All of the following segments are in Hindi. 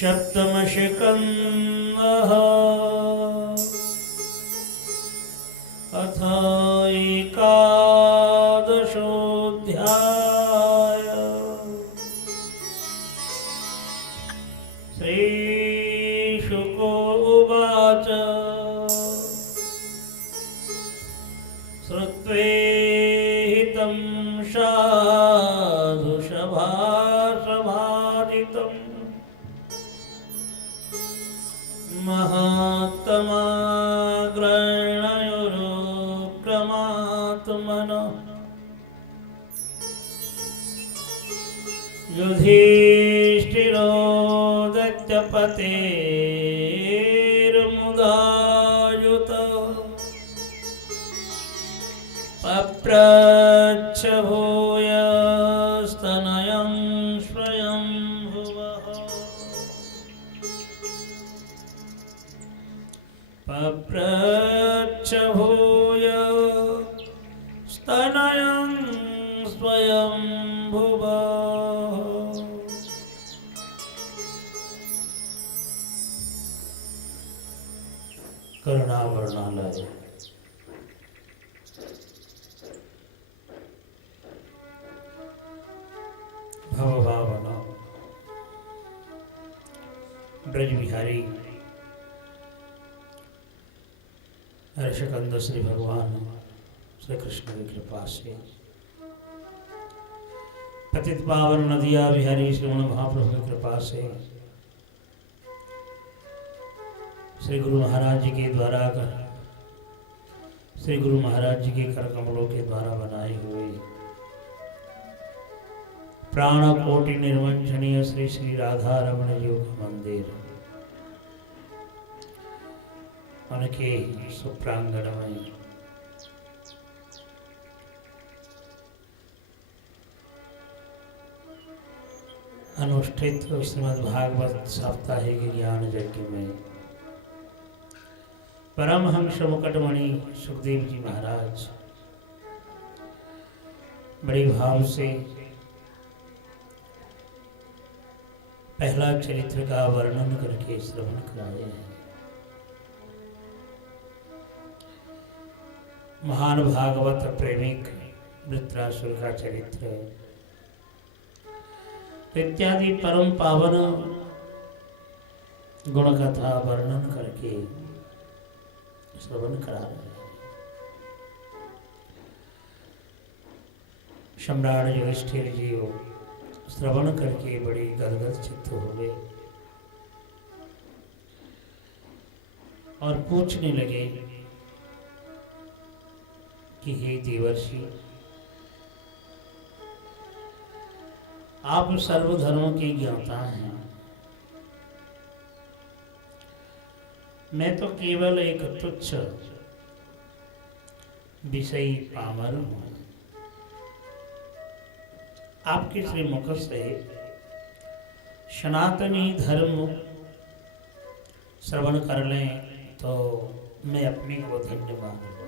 सप्तमस्कन्धः अथ एकादशोऽध्यायः। श्रीशुक उवाच श्रुत्वेहितं साधु सभासभाजितं महात्माग्रहणयोरुक्रमात्मनः युधिष्ठिरो दैत्यपतेर्मुदायुतः पप्रच्छ भूयस्तनयं स्वयंभुवः पप्रच्छ भूयस्तनयं स्वयंभुवः। करुणावर्णालय भवभावना ब्रज बिहारी हर्षकंद श्री भगवान श्री कृष्ण की कृपा से पतित पावन नदिया बिहारी श्रीमन महाप्रभु की कृपा से श्री गुरु महाराज जी के द्वारा श्री गुरु महाराज जी के कर कमलों के द्वारा बनाए हुए प्राण कोटि निर्वंचनीय श्री श्री राधा रमण योग मंदिर उनके सुप्रांगण में अनुष्ठित श्रीमद् भागवत साप्ताहिक ज्ञान यज्ञ में परमहंस मुकुटमणि सुखदेव जी महाराज बड़े भाव से पहला चरित्र का वर्णन करके श्रवण कराए हैं। महान भागवत प्रेमिक वृत्रासुर का चरित्र इत्यादि परम पावन गुण कथा वर्णन करके श्रवण करा रहे हैं। सम्राट युधिष्ठिर जी श्रवण करके बड़ी गदगद चित्त हो गए और पूछने लगे कि हे देवर्षि, आप सर्वधर्म के ज्ञाता हैं, मैं तो केवल एक तुच्छ विषयी पामर हूं। आपके श्री मुख से सनातनी धर्म श्रवण कर लें तो मैं अपने को धन्य मान लूंगा।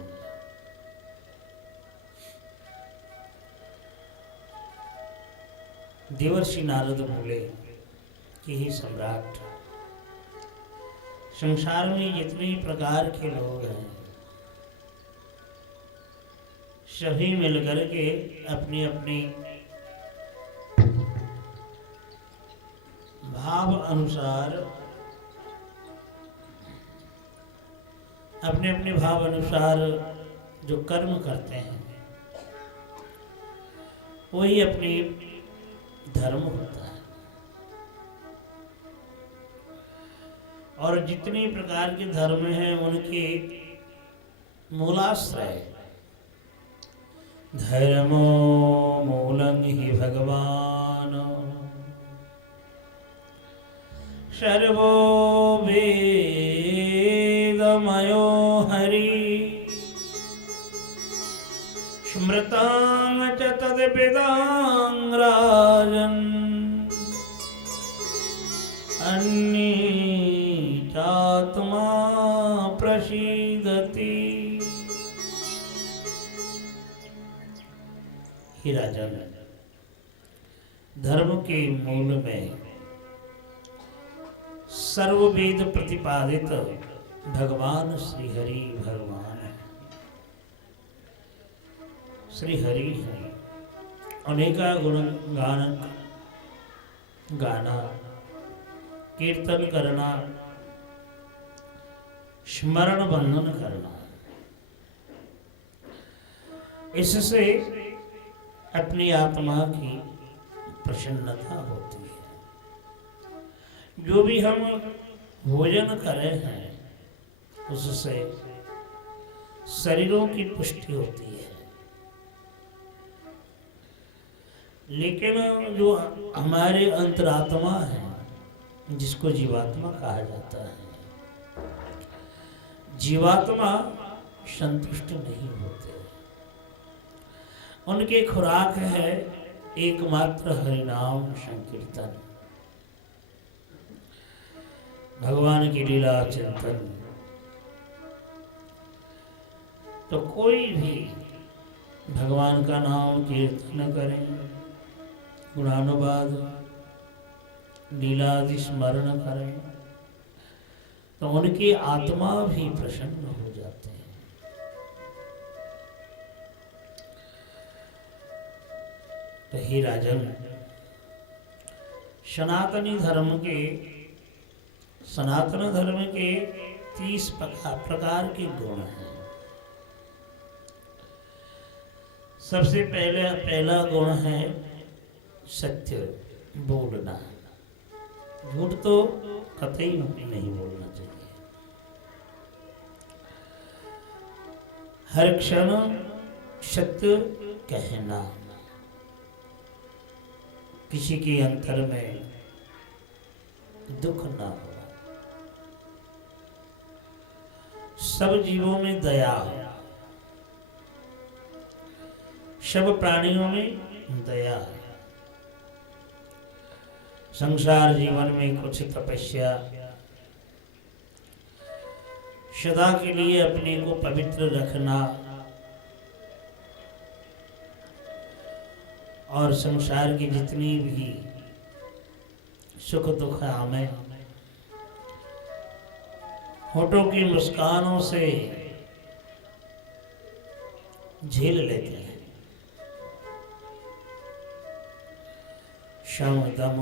देवर्षि नारद बोले कि हे सम्राट, संसार में जितने प्रकार के लोग हैं सभी मिलकर के अपनी अपनी भाव अनुसार अपने अपने भाव अनुसार जो कर्म करते हैं वही अपनी धर्म होता है। और जितने प्रकार के धर्म हैं उनके मूलाश्रय धर्मो मूलं हि भगवान सर्वो वेदमयो हरि स्मृतां च तद्वेदां राजन् अन्ये चात्मा प्रसीदति। हे राजन, धर्म के मूल में सर्ववेद प्रतिपादित भगवान श्री हरि भगवान है। श्री हरि है, अनेका गुण गाना, कीर्तन करना, स्मरण बंधन करना, इससे अपनी आत्मा की प्रसन्नता होती है। जो भी हम भोजन कर रहे हैं उससे शरीरों की पुष्टि होती है, लेकिन जो हमारे अंतरात्मा है, जिसको जीवात्मा कहा जाता है, जीवात्मा संतुष्ट नहीं होते। उनकी खुराक है एकमात्र हरिनाम संकीर्तन, भगवान की लीला चिंतन। तो कोई भी भगवान का नाम कीर्तन करें, गुणानुवाद लीलादि स्मरण करें, तो उनकी आत्मा भी प्रसन्न हो जाते हैं। तो हे राजन, सनातन धर्म के 30 प्रकार के गुण हैं। सबसे पहला गुण है सत्य बोलना। झूठ तो कतई नहीं बोलना चाहिए। हर क्षण सत्य कहना, किसी के अंतर में दुख ना हो। सब जीवों में दया, सब प्राणियों में दया। संसार जीवन में कुछ तपस्या, सदा के लिए अपने को पवित्र रखना, और संसार की जितनी भी सुख दुख हमें होठों की मुस्कानों से झेल लेते हैं। शम दम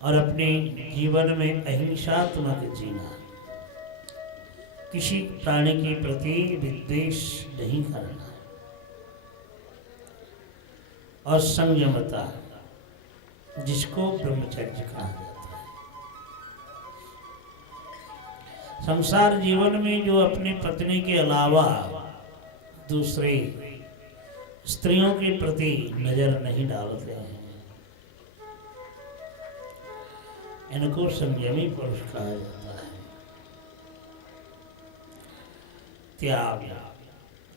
और अपने जीवन में अहिंसात्मक जीना, किसी प्राणी के प्रति विद्वेष नहीं करना, और संयमता, जिसको ब्रह्मचर्य कहा जाता है। संसार जीवन में जो अपनी पत्नी के अलावा दूसरे स्त्रियों के प्रति नजर नहीं डालते हैं, इनको संयमी पुरुष कहा जाता है। त्याग,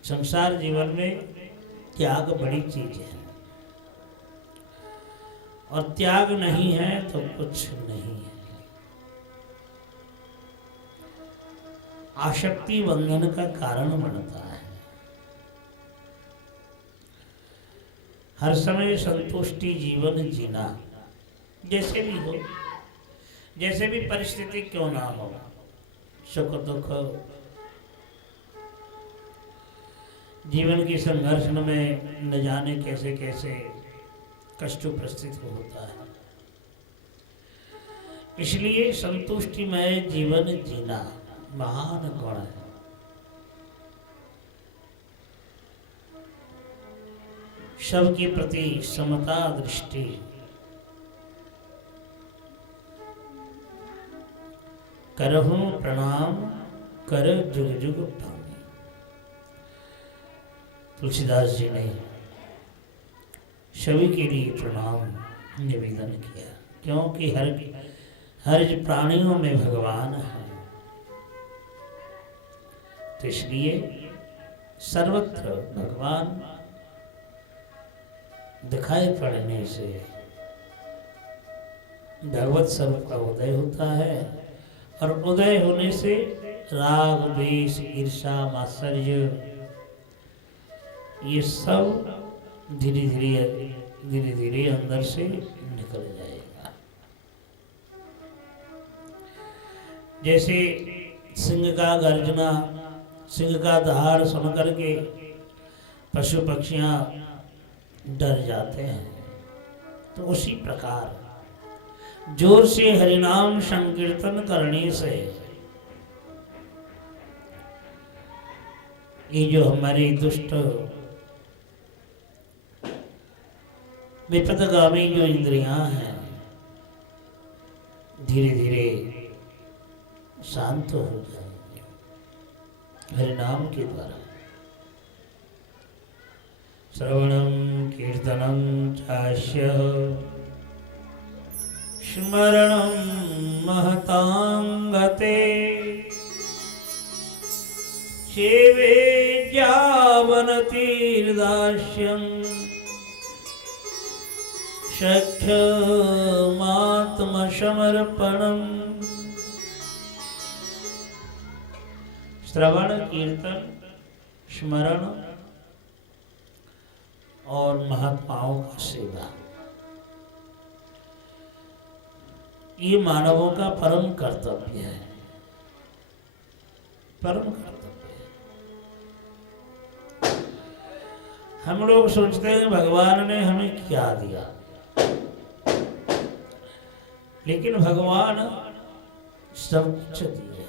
संसार जीवन में त्याग बड़ी चीज है, और त्याग नहीं है तो कुछ नहीं है। आसक्ति बंधन का कारण बनता है। हर समय संतुष्टि जीवन जीना, जैसे भी हो, जैसे भी परिस्थिति क्यों ना हो, सुख दुख, जीवन की संघर्ष में न जाने कैसे कैसे कष्ट उपस्थित होता है। इसलिए संतुष्टिमय जीवन जीना महान गुण है। सबके प्रति समता दृष्टि, करहूं प्रणाम कर जुग जुग भावी। तुलसीदास जी ने सभी के लिए प्रणाम निवेदन किया, क्योंकि हर प्राणियों में भगवान है। तो इसलिए सर्वत्र भगवान दिखाई पड़ने से भगवत स्वरूप का उदय होता है, और उदय होने से राग द्वेष ईर्षा मात्सर्य ये सब धीरे धीरे अंदर से निकल जाएगा। जैसे सिंह का गर्जना, सिंह का दहाड़ सुन करके पशु पक्षियां डर जाते हैं, तो उसी प्रकार जोर से हरिनाम संकीर्तन करने से ये जो हमारी दुष्ट विपदगामी जो इंद्रियां हैं धीरे धीरे शांत हो जाएंगे हरिनाम के द्वारा। श्रवणं कीर्तनं चास्य स्मरणं महतां गते सेवे जावनतीर्दास्यं सख्यमात्मसमर्पणम्। श्रवण कीर्तन स्मरण और महात्माओं का सेवा, ये मानवों का परम कर्तव्य है, परम कर्तव्य है। हम लोग सोचते हैं भगवान ने हमें क्या दिया, लेकिन भगवान सब कुछ दिए।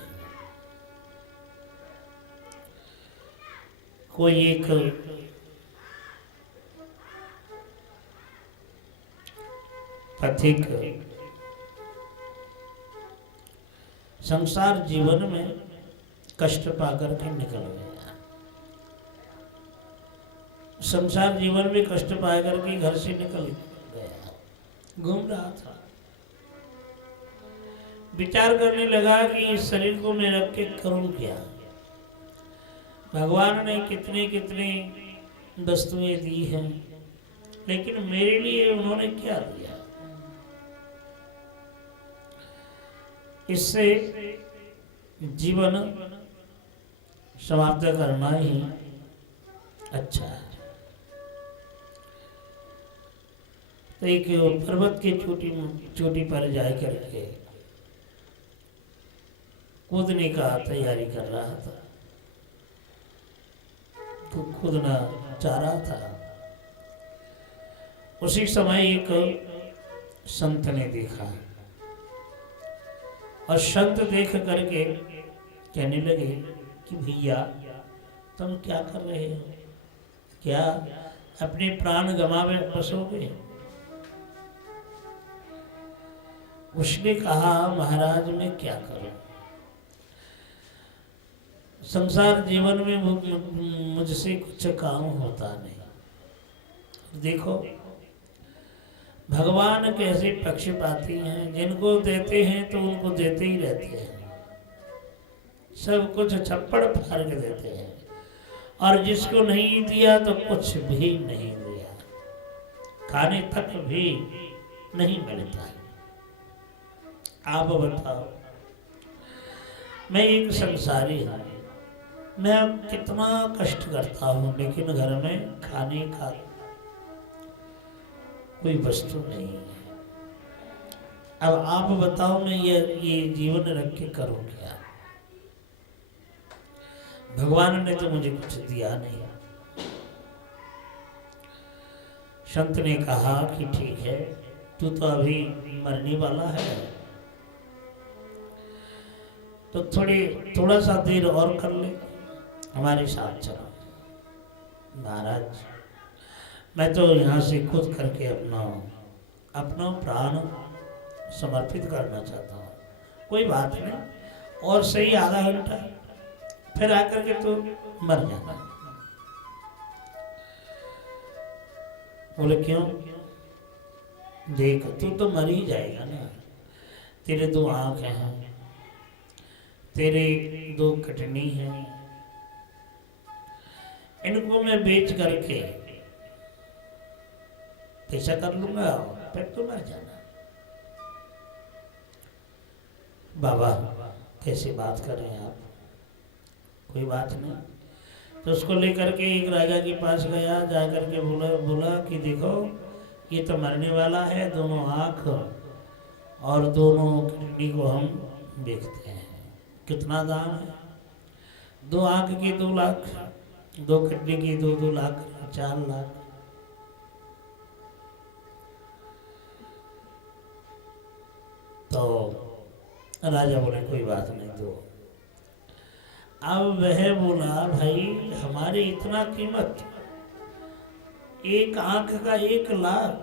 कोई एक पथिक संसार जीवन में कष्ट पाकर के निकल गया, संसार जीवन में कष्ट पाकर के घर से निकल गया, घूम रहा था, विचार करने लगा कि इस शरीर को मैं रख के करूं क्या। भगवान ने कितने कितने वस्तुएं दी हैं, लेकिन मेरे लिए उन्होंने क्या दिया। इससे जीवन समाप्त करना ही अच्छा है। तो एक पर्वत की चोटी पर जा करके कूदने का तैयारी कर रहा था, तो कूदना चाह रहा था। उसी समय एक संत ने देखा और संत देख करके कहने लगे कि भैया तुम क्या कर रहे हो, क्या अपने प्राण गंवावे बसोगे। उसने कहा महाराज मैं क्या करूं, संसार जीवन में मुझसे कुछ काम होता नहीं। देखो भगवान कैसे पक्षपाती हैं, जिनको देते हैं तो उनको देते ही रहते हैं, सब कुछ छप्पड़ फाड़ के देते हैं, और जिसको नहीं दिया तो कुछ भी नहीं दिया, खाने तक भी नहीं मिलता है। आप बताओ, मैं एक संसारी हूँ, मैं कितना कष्ट करता हूँ, लेकिन घर में खाने का कोई वस्तु नहीं है। अब आप बताओ मैं ये जीवन रख के करूँ क्या। भगवान ने तो मुझे कुछ दिया नहीं। संत ने कहा कि ठीक है, तू तो अभी मरने वाला है, तो थोड़ा सा देर और कर ले, हमारे साथ चलो। महाराज मैं तो यहाँ से खुद करके अपना प्राण समर्पित करना चाहता हूँ। कोई बात नहीं, और सही आधा घंटा फिर आकर के तो मर जाना। बोले क्यों? देख तू तो मर ही जाएगा ना, तेरे 2 आँख हैं, तेरे 2 किडनी हैं, इनको मैं बेच करके पैसा कर लूंगा, फिर तो मर जाना। बाबा कैसे बात कर रहे हैं आप, कोई बात नहीं। तो उसको लेकर के एक राजा के पास गया, जा करके बोला कि देखो ये तो मरने वाला है, दोनों आँख और दोनों किडनी को हम बेचते हैं। कितना दाम है? 2 आंख की 2 लाख, 2 किडनी की 2-2 लाख, 4 लाख। तो राजा बोले कोई बात नहीं, दो। अब वह बोला भाई हमारी इतना कीमत, 1 आंख का 1 लाख,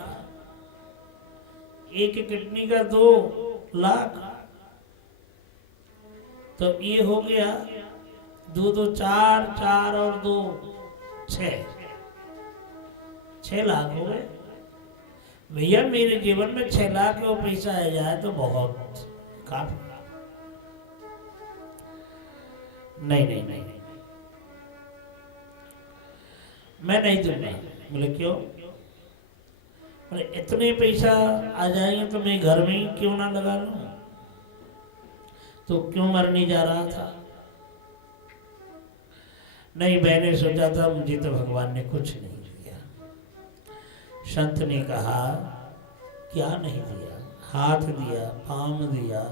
1 किडनी का 2 लाख, तो ये हो गया 2-2 4, 4 और 2 6 लाख हो गए। भैया मेरे जीवन में 6 लाख का पैसा आ जाए तो बहुत काफी। नहीं नहीं नहीं, मैं नहीं दूंगा। बोले क्यों? बोले इतने पैसा आ जाएंगे तो मैं घर में ही क्यों ना लगा लूं? तो क्यों मरने जा रहा था? नहीं, मैंने सोचा था मुझे तो भगवान ने कुछ नहीं दिया। संत ने कहा क्या नहीं दिया? हाथ दिया, पाँव दिया,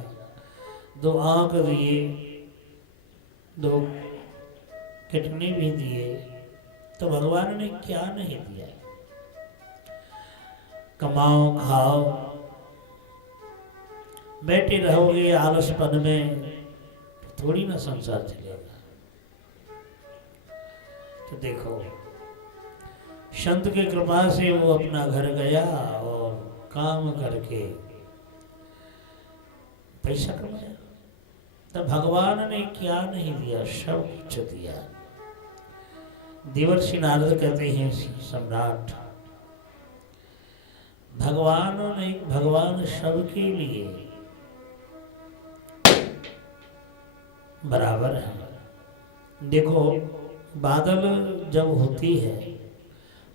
2 आंख दिए, 2 किडनी भी दिए, तो भगवान ने क्या नहीं दिया? कमाओ खाओ, बैठे रहोगे आलसपन में, थोड़ी ना संसार चलेगा। तो देखो संत की कृपा से वो अपना घर गया और काम करके पैसा कमाया। तो भगवान ने क्या नहीं दिया? सब कुछ दिया। देवर्षि नारद कहते हैं सम्राट, भगवान सबके लिए बराबर है। देखो बादल जब होती है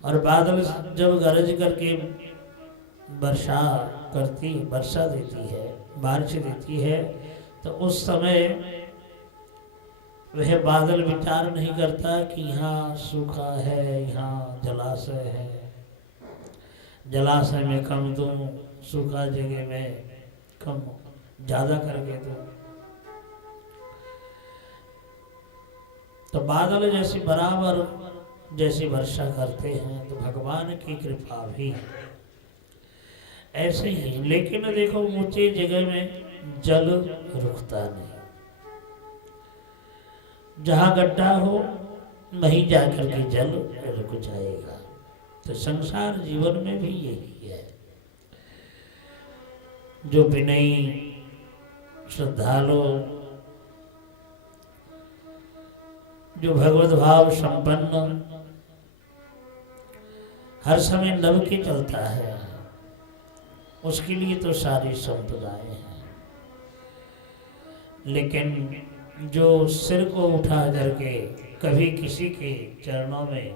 और बादल जब गरज करके वर्षा देती है, बारिश देती है, तो उस समय वह बादल विचार नहीं करता कि यहाँ सूखा है, यहाँ जलाशय है, जलाशय में कम दूं, सूखा जगह में कम ज़्यादा करके दूं। तो बादल जैसे बराबर जैसे वर्षा करते हैं, तो भगवान की कृपा भी ऐसे ही। लेकिन देखो ऊंचे जगह में जल रुकता नहीं, जहां गड्ढा हो वहीं जाकर के जल रुक जाएगा। तो संसार जीवन में भी यही है। जो विनयी श्रद्धालु, जो भगवत भाव संपन्न, हर समय नभ के चलता है, उसके लिए तो सारी संप्रदाय हैं। लेकिन जो सिर को उठा करके कभी किसी के चरणों में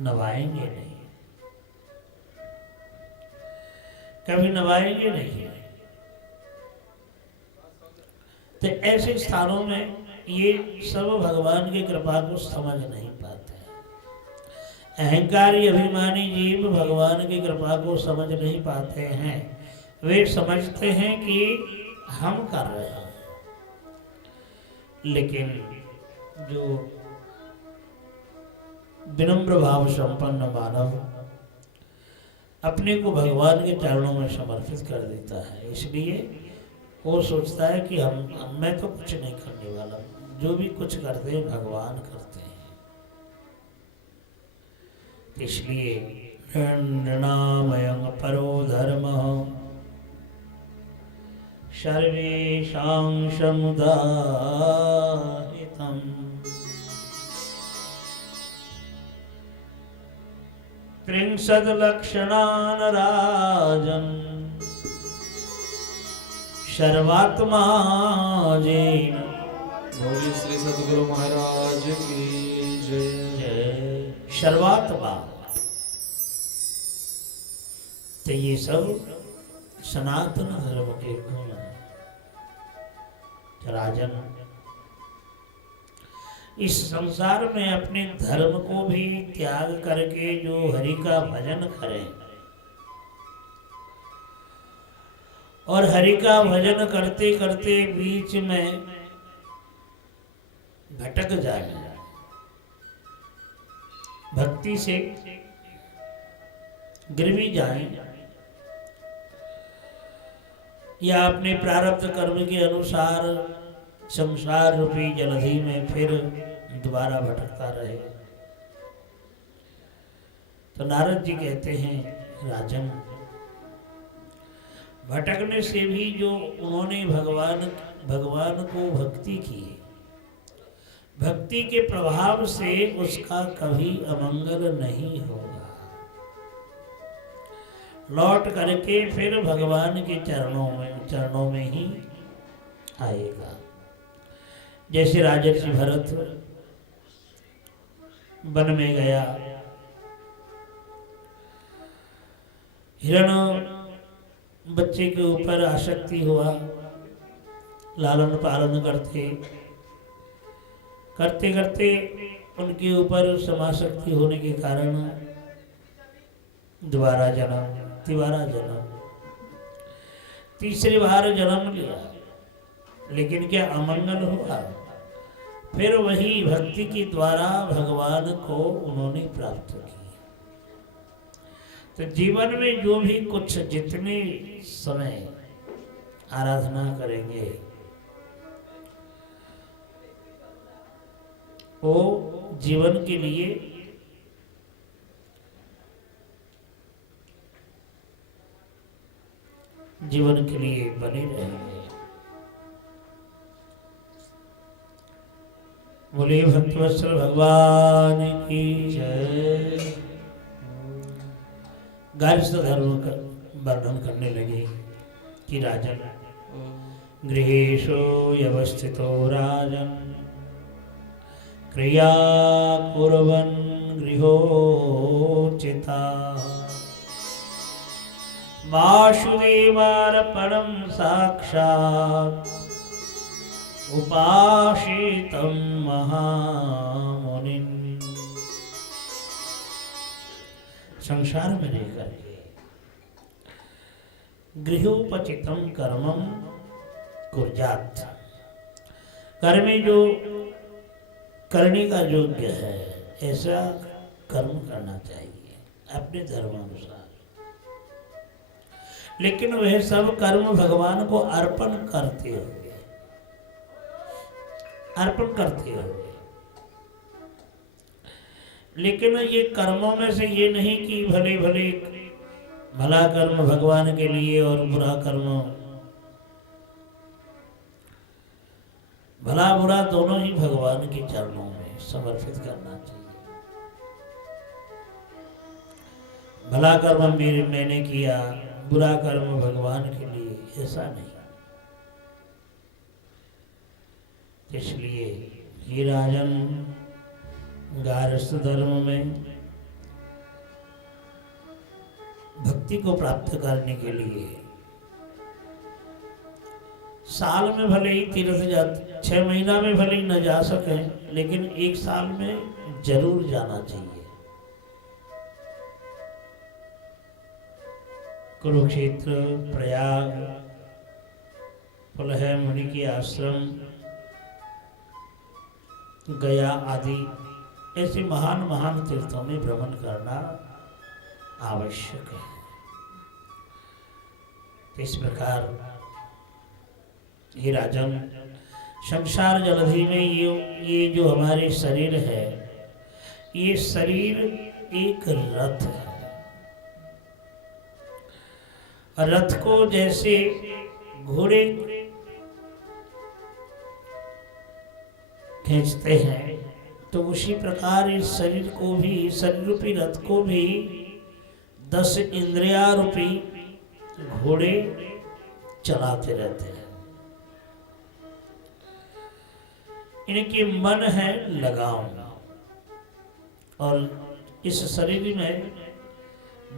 नवाएंगे नहीं, कभी नवाएंगे नहीं, तो ऐसे स्थानों में ये सब भगवान की कृपा को समझ नहीं पाते हैं। अहंकारी अभिमानी जीव भगवान की कृपा को समझ नहीं पाते हैं। वे समझते हैं कि हम कर रहे हैं, लेकिन जो विनम्र भाव संपन्न मानव अपने को भगवान के चरणों में समर्पित कर देता है, इसलिए वो सोचता है कि मैं तो कुछ नहीं करने वाला, जो भी कुछ करते हैं भगवान करते हैं। इसलिए नृणामयं परो धर्मः सर्वेषां समुदायितम् त्रिंशद्लक्षणान् राजन् सर्वात्मा जैन। बोलिए श्री सद्गुरु महाराज की जय। जय। सर्वात्मा, तो ये सब सनातन धर्म के गुण हैं। राजन इस संसार में अपने धर्म को भी त्याग करके जो हरि का भजन करें और हरि का भजन करते करते बीच में भटक जाए, भक्ति से गिर भी जाए, या अपने प्रारब्ध कर्म के अनुसार संसार रूपी जलधि में फिर दोबारा भटकता रहे, तो नारद जी कहते हैं राजन, भटकने से भी जो उन्होंने भगवान को भक्ति की, भक्ति के प्रभाव से उसका कभी अमंगल नहीं होगा, लौट करके फिर भगवान के चरणों में ही आएगा। जैसे राजर्षि भरत वन में गया, हिरण बच्चे के ऊपर आसक्ति हुआ, लालन पालन करते करते उनके ऊपर समासक्ति होने के कारण दोबारा जन्म, तिबारा जन्म, तीसरी बार जन्म लिया, लेकिन क्या अमंगल हुआ? फिर वही भक्ति के द्वारा भगवान को उन्होंने प्राप्त किया। तो जीवन में जो भी कुछ जितने समय आराधना करेंगे वो जीवन के लिए बने रहेंगे। बोले भक्तवत्सल भगवान की जय। गार्हस्थ धर्म का वर्णन करने लगे कि राजन, गृहेषु व्यवस्थितो राजन क्रिया कुर्वन् गृहोचिता वासुदेवार्पणं साक्षात् उपासितं महामुनिन्। संसार में रहकर के गृहोपचितं कर्मं कुर्यात्, कर्म में जो करने का योग्य है ऐसा कर्म करना चाहिए अपने धर्मानुसार, लेकिन वह सब कर्म भगवान को अर्पण करते हुए, लेकिन ये कर्मों में से ये नहीं कि भले भला कर्म भगवान के लिए और बुरा कर्म, भला बुरा दोनों ही भगवान के चरणों में समर्पित करना चाहिए। भला कर्म मैंने किया, बुरा कर्म भगवान के लिए, ऐसा नहीं। इसलिए ये राजन, गार्हस्थ धर्म में भक्ति को प्राप्त करने के लिए साल में भले ही तीर्थ जाते, 6 महीना में भले ही न जा सके, लेकिन 1 साल में जरूर जाना चाहिए। कुरुक्षेत्र, प्रयाग, पुलह मुनि के आश्रम, गया आदि ऐसे महान तीर्थों में भ्रमण करना आवश्यक है। इस प्रकार ये राजन, संसार जलधि में ये जो हमारे शरीर है, ये शरीर एक रथ है। रथ को जैसे घोड़े खींचते हैं, तो उसी प्रकार इस शरीर को भी, शरीर रूपी रथ को भी 10 इंद्रिया रूपी घोड़े चलाते रहते हैं। इनके मन है लगाम, और इस शरीर में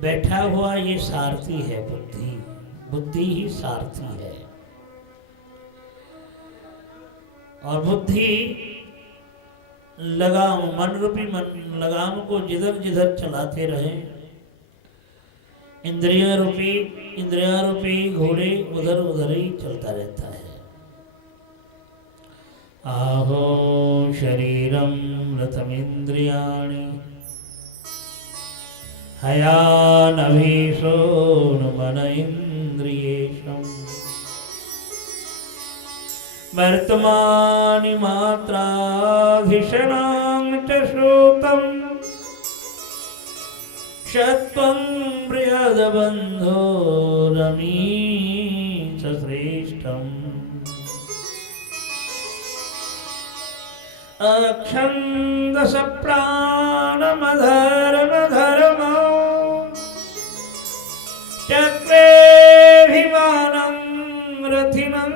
बैठा हुआ ये सारथी है, बुद्धि ही सारथी है। और बुद्धि लगाम, मन रूपी लगाम को जिधर चलाते रहे, इंद्रिया रूपी घोड़े उधर उधर ही चलता रहता है। आहो शरीरम रथमिंद्रियाणि हयानभीषोन मन इंद्रियेशम वर्तमानि मात्राधिषणां च श्रोतम् शत्वं बृहद्बन्धो रमीच श्रेष्ठम् अक्षन्दस प्राणमधर्मधर्मो चक्रेऽभिमानं रथिनं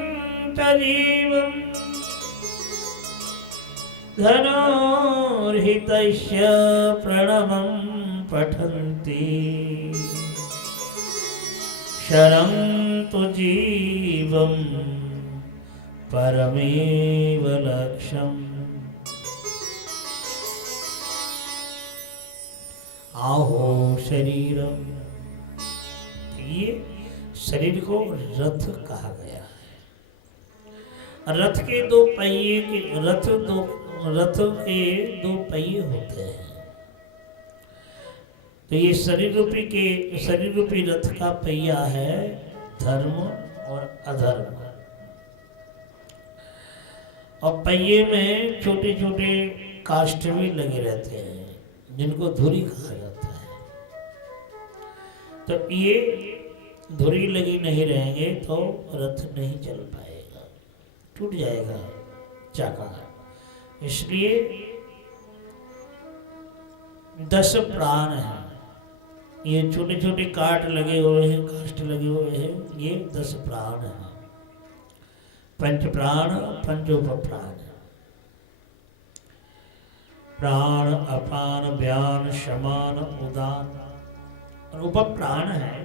च जीवम् धनुर्हितस्य प्रणमं पठन्ति शरं तु जीवं परमेव लक्ष्यम्। आहो शरीरम, ये शरीर को रथ कहा गया है। रथ के दो पहिए के रथ के दो पहिए होते हैं। तो ये शरीर रूपी रथ का पहिया है धर्म और अधर्म। और पहिए में छोटे छोटे काष्ठ भी लगे रहते हैं जिनको धुरी कहा जाता है। तो ये धुरी लगी नहीं रहेंगे तो रथ नहीं चल पाएगा, टूट जाएगा चाका। इसलिए 10 प्राण हैं। ये छोटे छोटे काट लगे हुए हैं, काष्ठ लगे हुए हैं, ये 10 प्राण हैं। पंच प्राण, पंचोपप्राण। प्राण अपान व्यान शमान उदान। और उपप्राण है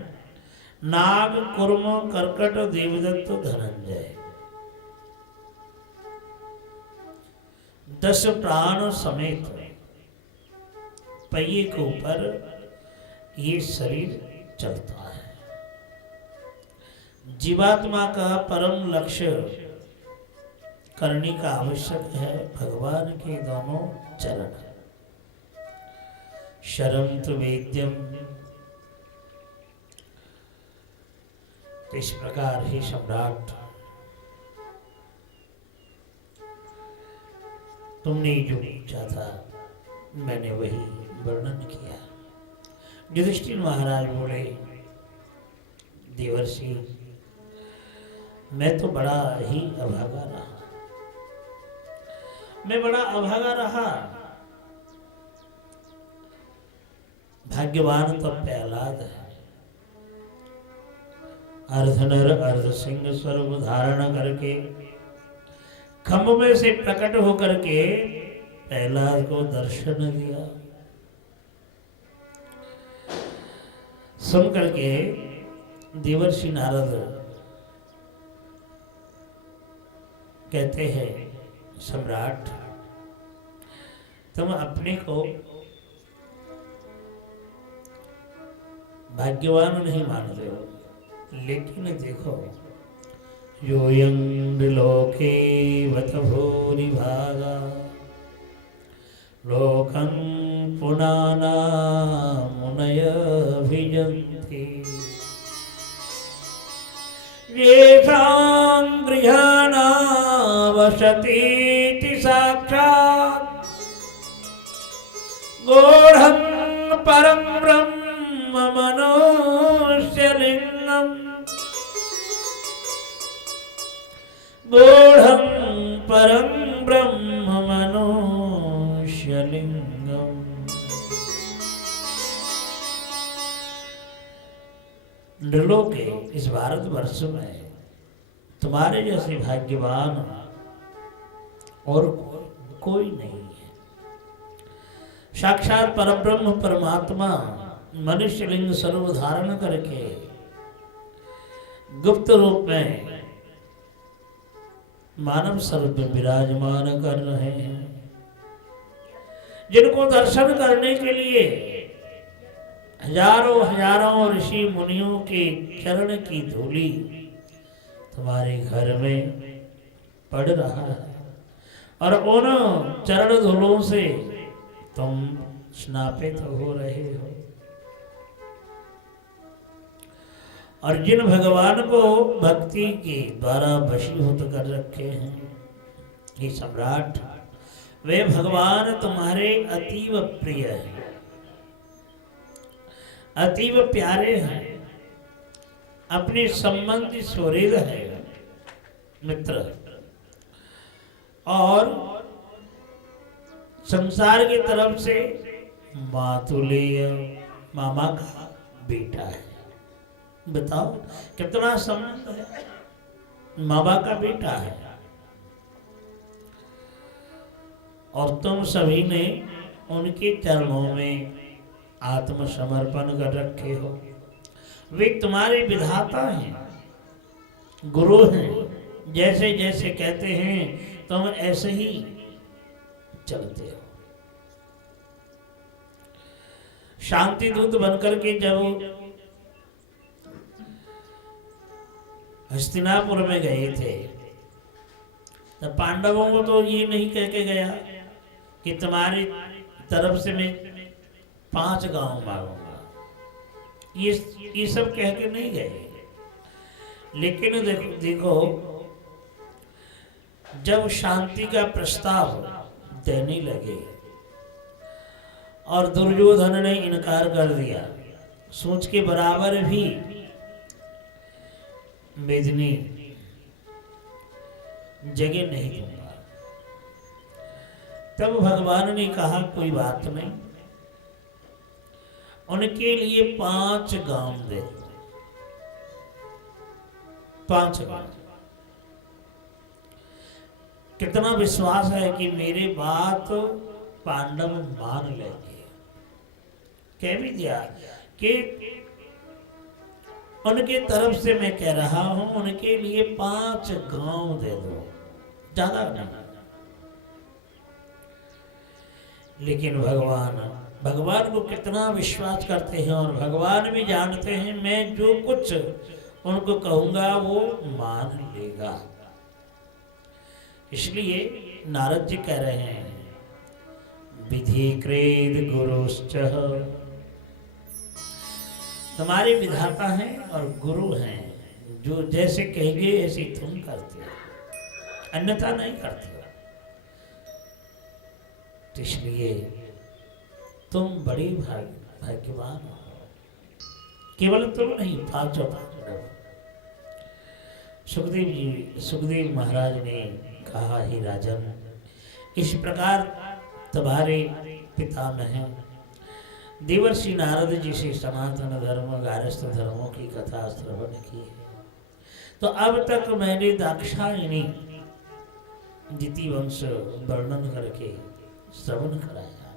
नाग कुर्म कर्कट देवदत्त धनंजय। 10 प्राण समेत पहिए के ऊपर ये शरीर चलता है। जीवात्मा का परम लक्ष्य करने का आवश्यक है भगवान के दोनों चरण। शरम तो वेद्यम। इस प्रकार ही सम्राट तुमने जो पूछा था मैंने वही वर्णन किया। युधिष्ठिर महाराज बोले, देवर्षि मैं तो बड़ा ही अभागा रहा, मैं बड़ा अभागा रहा। भाग्यवान तो प्रहलाद है, अर्धनर अर्ध सिंह स्वरूप धारण करके खम्भ में से प्रकट होकर के प्रहलाद को दर्शन दिया। सुन करके देवर्षि नारद कहते हैं, सम्राट तुम अपने को भाग्यवान नहीं मानते हो, लेकिन देखो योयं लोके वत भूरि भागा लोकं पुनाना मुनय भिजन्ति येषां गृहाणावसतीति साक्षात् गूढं परं ब्रह्म मनुष्यलिङ्गम् गूढं परं ब्रह्म मनुष्यलिङ्गम्। नृलोके इस भारतवर्ष में तुम्हारे जैसे भाग्यवान और कोई नहीं है। साक्षात परब्रह्म परमात्मा मनुष्य लिंग स्वरूप धारण करके गुप्त रूप में मानव स्वरूप में विराजमान कर रहे हैं। जिनको दर्शन करने के लिए हजारों हजारों ऋषि मुनियों के चरण की धूली तुम्हारे घर में पड़ रहा है और उन चरण धूलों से तुम स्नापित हो रहे हो। और जिन भगवान को भक्ति के द्वारा वशीभूत कर रखे हैं ये सम्राट, वे भगवान तुम्हारे अतीव प्रिय हैं, अतीव प्यारे हैं, अपने संबंधी सुहृद है, मित्र, और संसार की तरफ से मातुल्य मामा का बेटा है। बताओ कितना संबंध है, मामा का बेटा है। और तुम सभी ने उनके चरणों में आत्मसमर्पण कर रखे हो। वे तुम्हारे विधाता हैं, गुरु हैं। जैसे जैसे कहते हैं तुम ऐसे ही चलते हो। शांति दूत बनकर के जब हस्तिनापुर में गए थे तब पांडवों को तो ये नहीं कह के गया कि तुम्हारी तरफ से मैं 5 गांव मांगूंगा, ये सब कह के नहीं गए। लेकिन देखो जब शांति का प्रस्ताव देने लगे और दुर्योधन ने इनकार कर दिया, सोच के बराबर भी मेदिनी जगह नहीं दूंगा, तब भगवान ने कहा कोई बात नहीं, उनके लिए 5 गांव दे, 5 गांव। कितना विश्वास है कि मेरे बात पांडव मान लेंगे। कह भी दिया कि उनके तरफ से मैं कह रहा हूं, उनके लिए 5 गांव दे दो, ज्यादा नहीं। लेकिन भगवान को कितना विश्वास करते हैं और भगवान भी जानते हैं मैं जो कुछ उनको कहूंगा वो मान लेगा। इसलिए नारद जी कह रहे हैं विधि क्रेद गुरुश्च, तुम्हारे विधाता हैं और गुरु हैं, जो जैसे कहेंगे ऐसे तुम करते हो, अन्यथा नहीं करते हो। तो इसलिए तुम बड़ी भाग्यवान हो। केवल तुम नहीं, 5 पांडव। सुखदेव महाराज ने कहा ही राजन, इस प्रकार तुम्हारे पितामह देवर्षि नारद जी से सनातन धर्म गारस्थ धर्मों की कथा श्रवण की है। तो अब तक मैंने दाक्षायणी दिति वंश वर्णन करके श्रवण कराया।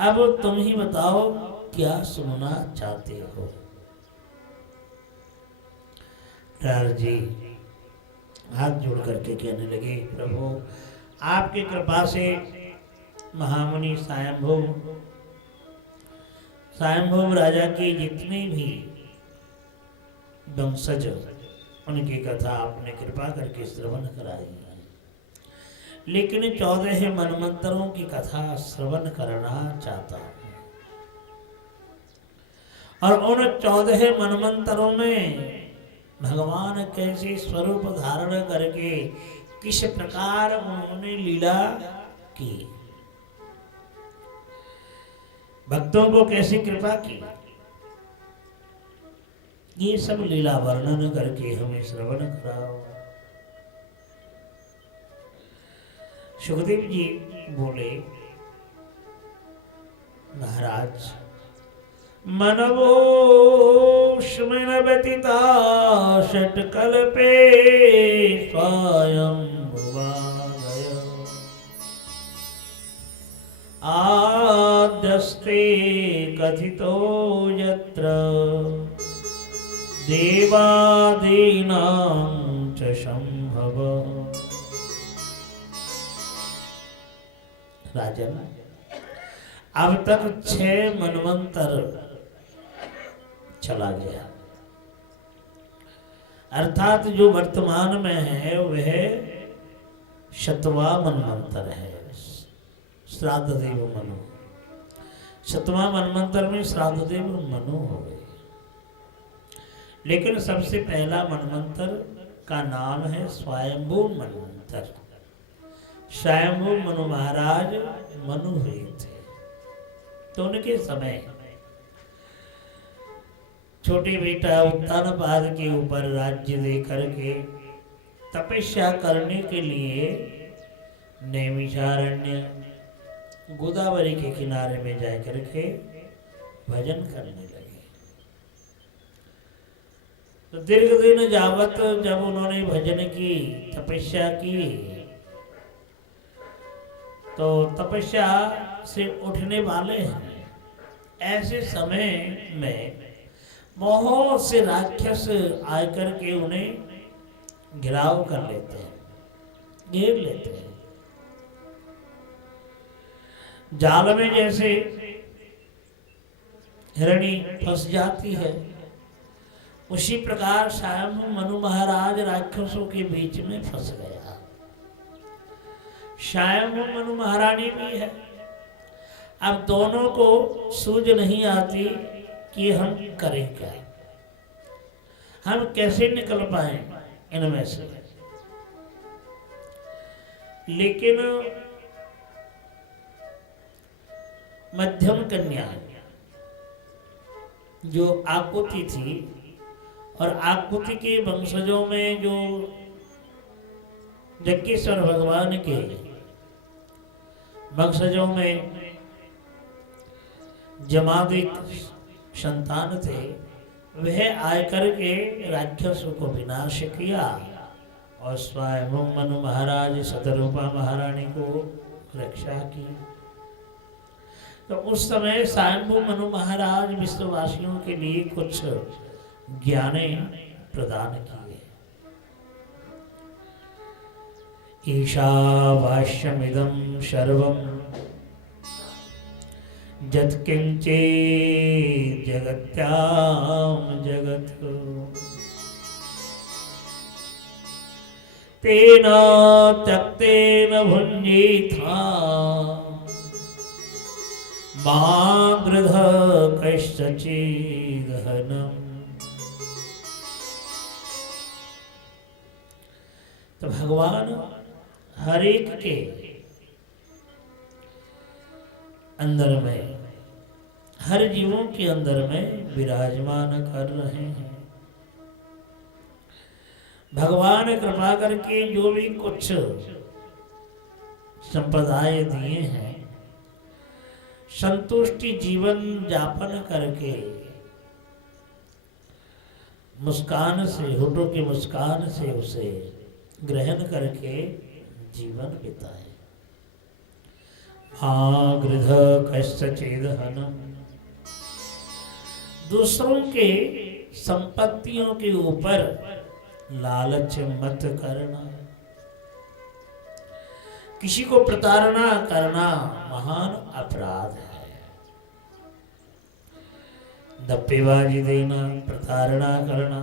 अब तुम ही बताओ क्या सुनना चाहते हो। नारद जी हाथ जोड़ करके कहने लगे, प्रभु आपकी कृपा से महामुनि स्वयंभू राजा के जितने भी वंशज, उनकी कथा आपने कृपा करके श्रवण कराई है। लेकिन 14 मनमंत्रों की कथा श्रवण करना चाहता हूं, और उन 14 मनमंत्रों में भगवान कैसे स्वरूप धारण करके किस प्रकार उन्होंने लीला की, भक्तों को कैसी कृपा की, ये सब लीला वर्णन करके हमें श्रवण कराओ। सुखदेव जी बोले, महाराज मनवोष्मन व्यतीता षट्कल्पे स्वयं आद्यस्ते कथितो यत्र देवादीनां च संभव। राजन, अब तक 6 मनवंतर चला गया। अर्थात जो वर्तमान में है वह शतवा मनवंतर है, श्राद्ध देव मनु। शतवा मनवंतर में श्राद्ध देव मनु हो गए। लेकिन सबसे पहला मनवंतर का नाम है स्वयंभू मनवंतर। स्वयंभू मनु महाराज मनु हुए थे, तो उनके समय छोटे बेटा उत्तानपाद के ऊपर राज्य दे करके तपस्या करने के लिए नैमिषारण्य गोदावरी के किनारे में जा करके भजन करने लगे। तो दीर्घ दिन जावत जब उन्होंने भजन की, तपस्या की, तो तपस्या से उठने वाले हैं, ऐसे समय में बहुत से राक्षस आकर के उन्हें घिराव कर लेते हैं, घेर लेते हैं। जाल में जैसे हिरणी फंस जाती है, उसी प्रकार स्वयं मनु महाराज राक्षसों के बीच में फंस गया। स्वयं मनु महारानी भी है। अब दोनों को सूझ नहीं आती कि हम करें क्या, हम कैसे निकल पाए इनमें से। लेकिन मध्यम कन्या जो आकुति थी, और आकुति के वंशजों में जो जगेश्वर भगवान के वंशजों में जमादिक संतान थे, वह आकर के राक्षसों को विनाश किया और स्वयं मनु महाराज शतरूपा महारानी को रक्षा की। तो उस समय स्वयं मनु महाराज विश्ववासियों के लिए कुछ ज्ञाने प्रदान किए। ईशावास्यमिदं सर्वं यत्किंचित् जगत्यां जगत् तेन त्यक्तेन भुञ्जीथा मा गृध कश्चिदहनम्। तो भगवान हर एक के अंदर में, हर जीवों के अंदर में विराजमान कर रहे हैं। भगवान कृपा करके जो भी कुछ संपदाएं दिए हैं, संतुष्टि जीवन यापन करके मुस्कान से, होठों की मुस्कान से उसे ग्रहण करके जीवन बिताए। गृध कश्चिदहनम्। दूसरों के संपत्तियों के ऊपर लालच मत करना, किसी को प्रताड़ना करना महान अपराध है। धप्पेबाजी देना, प्रताड़ना करना,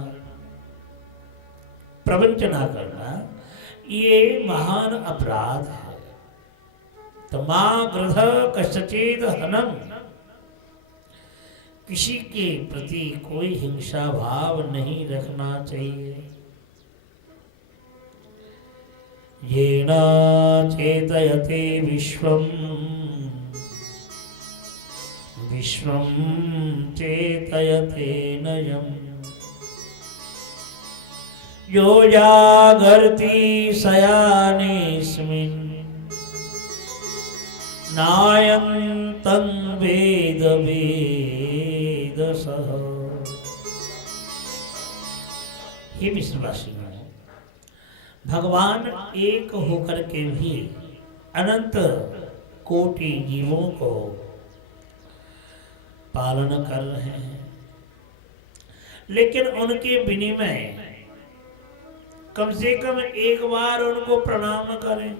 प्रवंचना करना, ये महान अपराध है। तो मां गृध कश्चिदहनम्, किसी के प्रति कोई हिंसा भाव नहीं रखना चाहिए। येन चेतयते विश्वम् विश्वं चेतयते नयम्। यो जागर्ति शयानेऽस्मिन् नायन्तं वेद वेदसः। हे विश्वासियों, भगवान एक होकर के भी अनंत कोटि जीवों को पालन कर रहे हैं, लेकिन उनके विनिमय कम से कम एक बार उनको प्रणाम करें,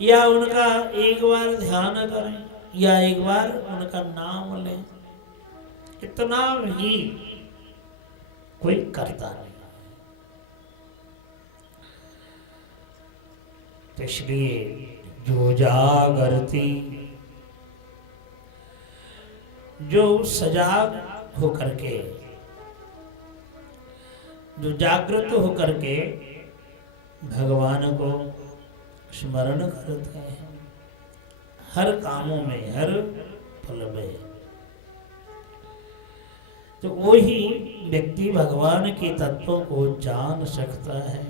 या उनका एक बार ध्यान करें, या एक बार उनका नाम लें। इतना भी कोई करता नहीं। तो इसलिए जो जागरती, जो सजाग होकर के, जो जागृत होकर के भगवान को स्मरण करते हैं हर कामों में, हर पल में, तो वही व्यक्ति भगवान के तत्वों को जान सकता है।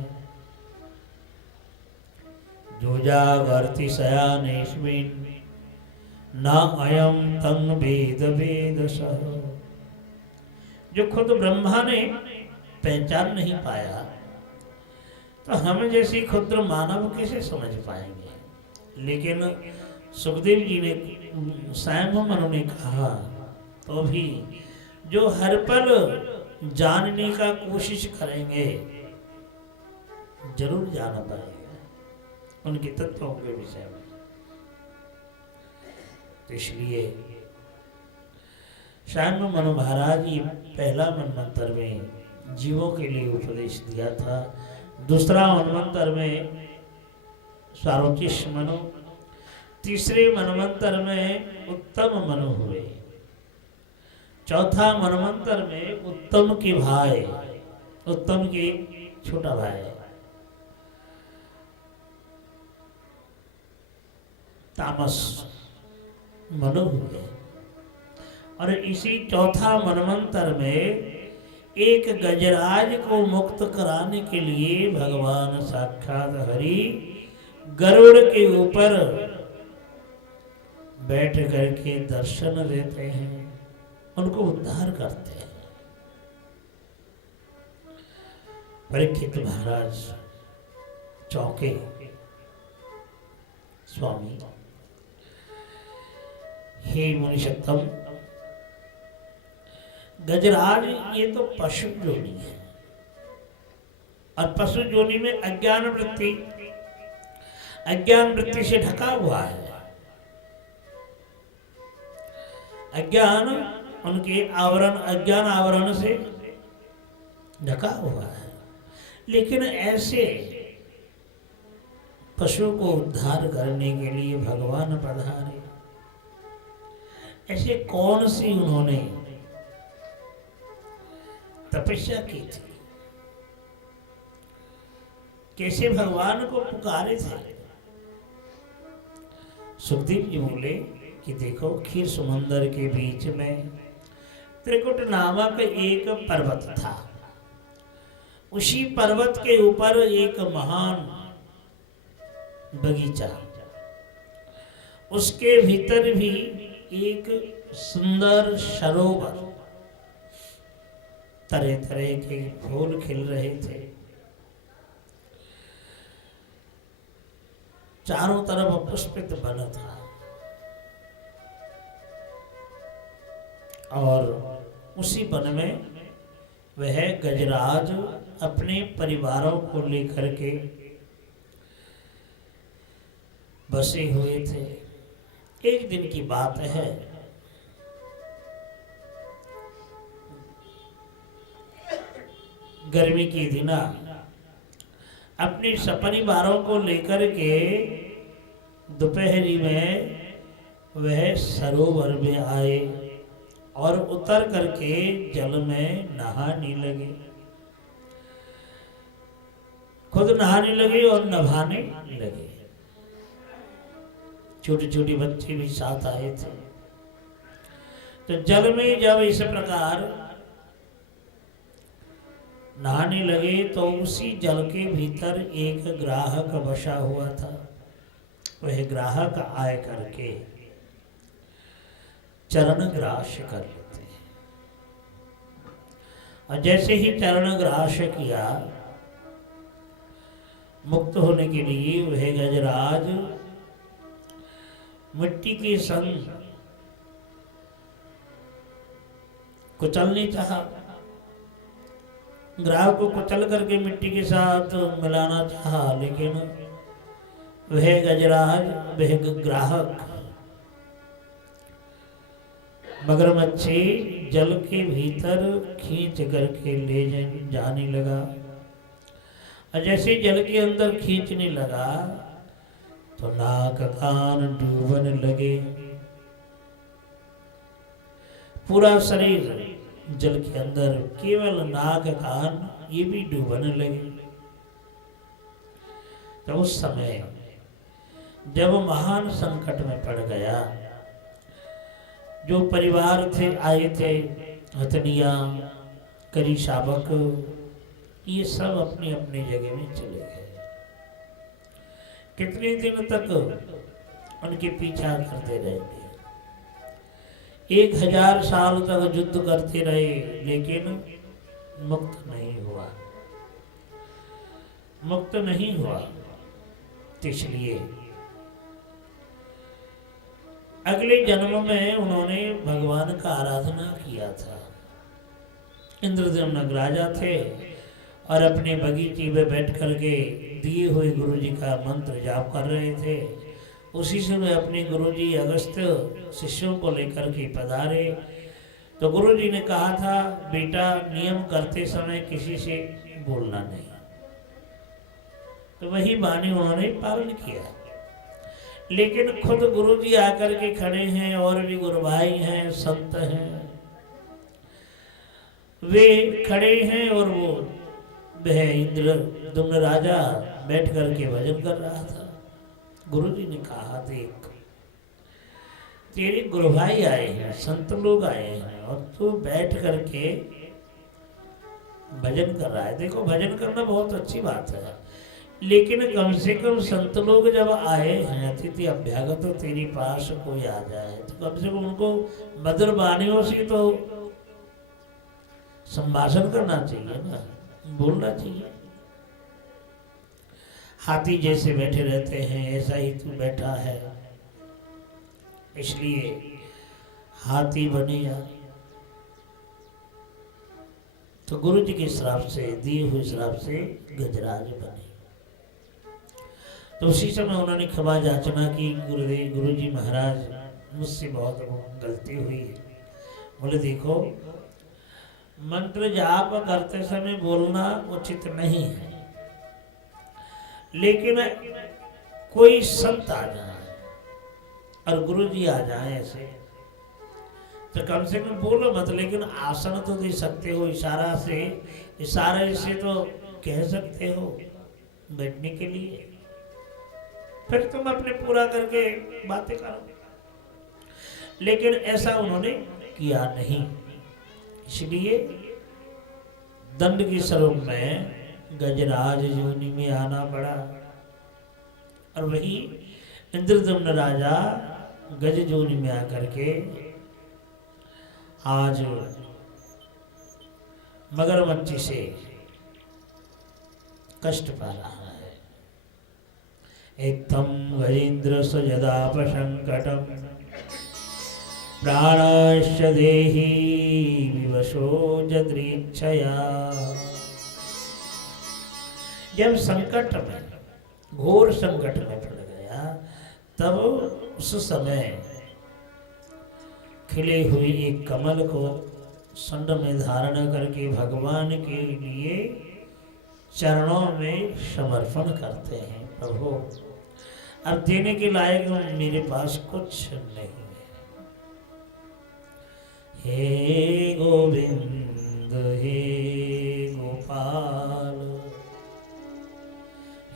जो जागर्ति शयानेस्मिन् न अयं तं वेद वेदसः। जो खुद ब्रह्मा ने पहचान नहीं पाया, तो हम जैसी क्षुद्र मानव कैसे समझ पाएंगे। लेकिन सुखदेव जी ने, स्वयं मनु ने कहा, तो भी जो हर पल जानने का कोशिश करेंगे जरूर जान पाएंगे उनके तत्वों के विषय में। तो इसलिए स्वयं मनु महाराज ये पहला मनवंतर में जीवों के लिए उपदेश दिया था। दूसरा मनवंतर में सारोचिष मनु, तीसरे मनवंतर में उत्तम मनु हुए, चौथा मनवंतर में उत्तम के भाई, उत्तम के छोटा भाई तामस मनु हुए। और इसी चौथा मनवंतर में एक गजराज को मुक्त कराने के लिए भगवान साक्षात हरि गरुड़ के ऊपर बैठ करके दर्शन देते हैं, उनको उद्धार करते हैं। परीक्षित महाराज चौके, स्वामी हे मुनिषत्तम, गजराज ये तो पशु जोनी है, और पशु जोनी में अज्ञान वृत्ति से ढका हुआ है। अज्ञान उनके आवरण, अज्ञान आवरण से ढका हुआ है। लेकिन ऐसे पशु को उद्धार करने के लिए भगवान पधारे। ऐसे कौन सी उन्होंने तपस्या की थी, कैसे भगवान को पुकारे थे। सुखदेव जी बोले कि देखो, क्षीर समुंदर के बीच में त्रिकुट नामक एक पर्वत था। उसी पर्वत के ऊपर एक महान बगीचा, उसके भीतर भी एक सुंदर सरोवर, तरह तरह के फूल खिल रहे थे, चारों तरफ पुष्पित वन था। और उसी वन में वह गजराज अपने परिवारों को लेकर के बसे हुए थे। एक दिन की बात है, गर्मी की दिना अपने सपरिवारों को लेकर के दोपहरी में वह सरोवर में आए और उतर करके जल में नहाने लगे। खुद नहाने लगे और नभाने लगे। छोटे छोटे बच्चे भी साथ आए थे। तो जल में जब इस प्रकार नहाने लगे तो उसी जल के भीतर एक ग्राहक बसा हुआ था। वह ग्राहक आए करके चरण ग्रास कर लेते हैं, और जैसे ही चरण ग्रास किया, मुक्त होने के लिए वह गजराज मिट्टी के संग कुचलने चाहा। ग्राहक को कुचल करके मिट्टी के साथ मिलाना चाहा, लेकिन वह गजराज, वह ग्राहक मगरमच्छी जल के भीतर खींच करके ले जाने लगा। और जैसे जल के अंदर खींचने लगा तो नाक कान डूबने लगे, पूरा शरीर जल के अंदर, केवल नाक कान ये भी डूबने लगे। तो उस समय जब महान संकट में पड़ गया, जो परिवार थे आए थे, हथनिया, करी शाबक, ये सब अपनी अपनी जगह में चले गए। कितने दिन तक उनके पीछा करते रहेंगे? 1000 साल तक युद्ध करते रहे, लेकिन मुक्त नहीं हुआ, मुक्त नहीं हुआ। इसलिए अगले जन्म में उन्होंने भगवान का आराधना किया था। इंद्रदम्न राजा थे और अपने बगीचे में बैठ करके दिए हुए गुरुजी का मंत्र जाप कर रहे थे। उसी समय अपने गुरुजी अगस्त्य शिष्यों को लेकर के पधारे। तो गुरुजी ने कहा था, बेटा नियम करते समय किसी से बोलना नहीं। तो वही वाणी उन्होंने पालन किया। लेकिन खुद गुरुजी आकर के खड़े हैं, और भी गुरु भाई हैं, संत हैं, वे खड़े हैं, और वो वह इंद्रदम्न राजा बैठ करके भजन कर रहा था। गुरुजी ने कहा, देख तेरे गुरु भाई आए हैं, संत लोग आए हैं, और तू बैठ करके भजन कर रहा है। देखो, भजन करना बहुत अच्छी बात है, लेकिन कम से कम संत लोग जब आए हैं, अतिथि अभ्यागत तो तेरे पास कोई आ जाए, तो कम से कम उनको मधुर वाणियों से तो संभाषण करना चाहिए ना, बोलना चाहिए। हाथी जैसे बैठे रहते हैं, ऐसा ही तू बैठा है, इसलिए हाथी बने जा। तो गुरु जी के श्राप से, दिए हुए श्राप से गजराज बने। तो उसी समय उन्होंने क्षमा याचना की, गुरुदेव गुरुजी महाराज मुझसे बहुत गलती हुई है। बोले, देखो मंत्र जाप करते समय बोलना उचित नहीं है, लेकिन कोई संत आ जाए और गुरुजी आ जाए ऐसे, तो कम से कम बोलो मत, लेकिन आसन तो दे सकते हो, इशारे से तो कह सकते हो बैठने के लिए, फिर तुम अपने पूरा करके बातें करो। लेकिन ऐसा उन्होंने किया नहीं, इसलिए दंड के स्वरूप में गजराज योनि में आना पड़ा। और वही इंद्रदम्न राजा गज योनि में आकर के आज मगरमच्छ से कष्ट पा रहा है। एकदम गजेन्द्र यदापसंकटम प्राणश्च देहि विवशो जदृच्छया। जब संकट में, घोर संकट में पड़ गया, तब उस समय खिले हुए एक कमल को संड में धारण करके भगवान के लिए चरणों में समर्पण करते हैं। प्रभु, अब देने के लायक मेरे पास कुछ नहीं है। हे गोविंद, हे गोपाल,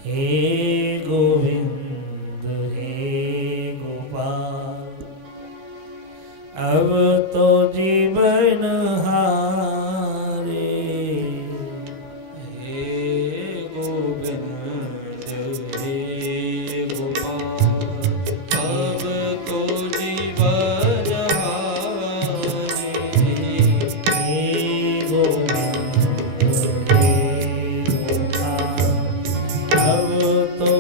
हे गोविंद, हे गोपाल, अब तो जीवन हारे। हे गोविंद, हे गोपाल, अब तो जीवन हारे। हे गोविंद, हे गोपाल, अब तो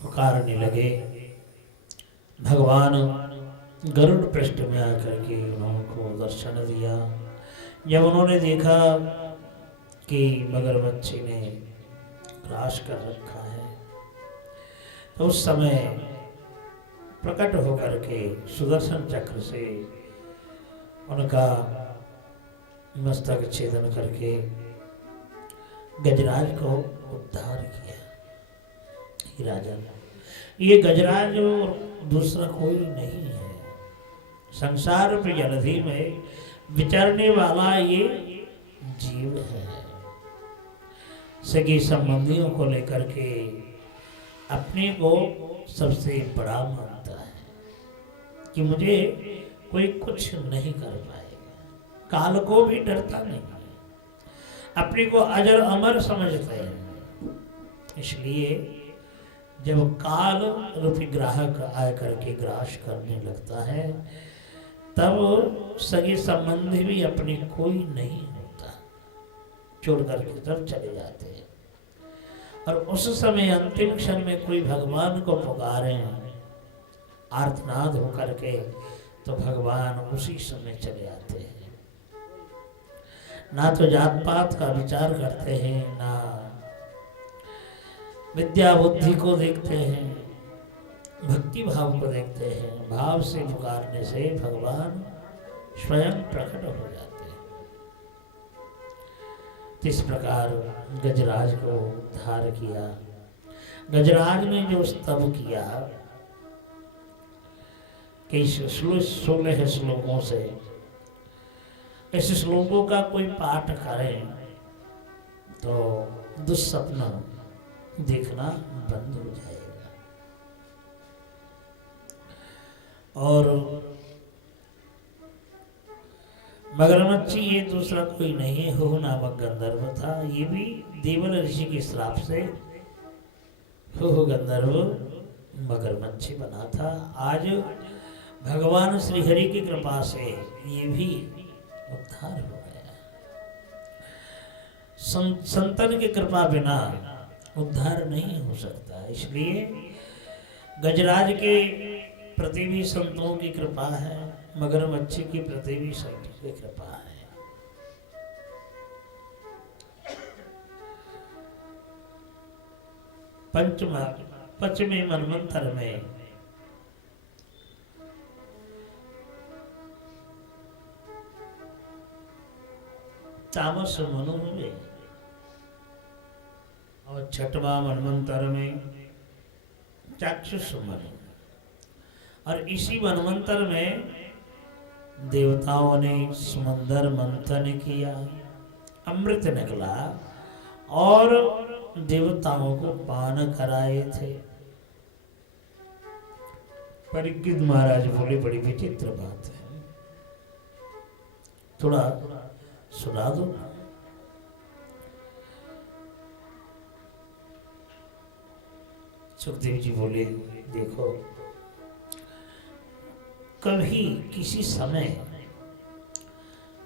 पुकारने लगे। भगवान गरुड़ पृष्ठ में आकर के उनको दर्शन दिया। जब उन्होंने देखा कि मगरमच्छी ने ग्रास कर रखा है, तो उस समय प्रकट होकर के सुदर्शन चक्र से उनका मस्तक छेदन करके गजराज को उद्धार किया। राजन, ये गजराज दूसरा कोई नहीं है, संसार पे जलधि में विचरने वाला ये जीव है। सगी संबंधियों को लेकर के अपने को सबसे बड़ा मानता है कि मुझे कोई कुछ नहीं कर पाएगा, काल को भी डरता नहीं, अपने को अजर अमर समझते हैं। इसलिए जब काल रूपी ग्राहक आय करके ग्रास करने लगता है तब सगे संबंधी भी अपने कोई नहीं होता, छोड़ करके सब चले जाते हैं। और उस समय अंतिम क्षण में कोई भगवान को पुकारे आर्तनाद हो करके तो भगवान उसी समय चले आते हैं। ना तो जात पात का विचार करते हैं, ना विद्या बुद्धि को देखते हैं, भक्ति भाव को देखते हैं। भाव से पुकारने से भगवान स्वयं प्रकट हो जाते हैं। इस प्रकार गजराज को उद्धार किया। गजराज ने जो स्तव किया कि 16 श्लोकों से, इस श्लोकों का कोई पाठ करे तो दुस्सपना देखना बंद हो जाएगा। और मगरमच्छी ये दूसरा कोई नहीं, हो नामक गंधर्व था। ये भी देवल ऋषि के श्राप से हो गंधर्व मगरमच्छी बना था। आज भगवान श्री हरि की कृपा से ये भी उद्धार हो गया। संतन की कृपा बिना उद्धार नहीं हो सकता। इसलिए गजराज के प्रति भी संतों की कृपा है, मगरमच्छी की प्रति भी संतों की कृपा है। पश्चिमी मनवंतर में तामस मनु हुए और छठवां मनवंतर में चाक्षुष मनु। और इसी मनवंतर में देवताओं ने समंदर मंथन किया, अमृत निकला और देवताओं को पान कराए थे। परीक्षित महाराज बोले बड़ी विचित्र बात है, थोड़ा सुना दो। सुखदेव जी बोले देखो, कभी किसी समय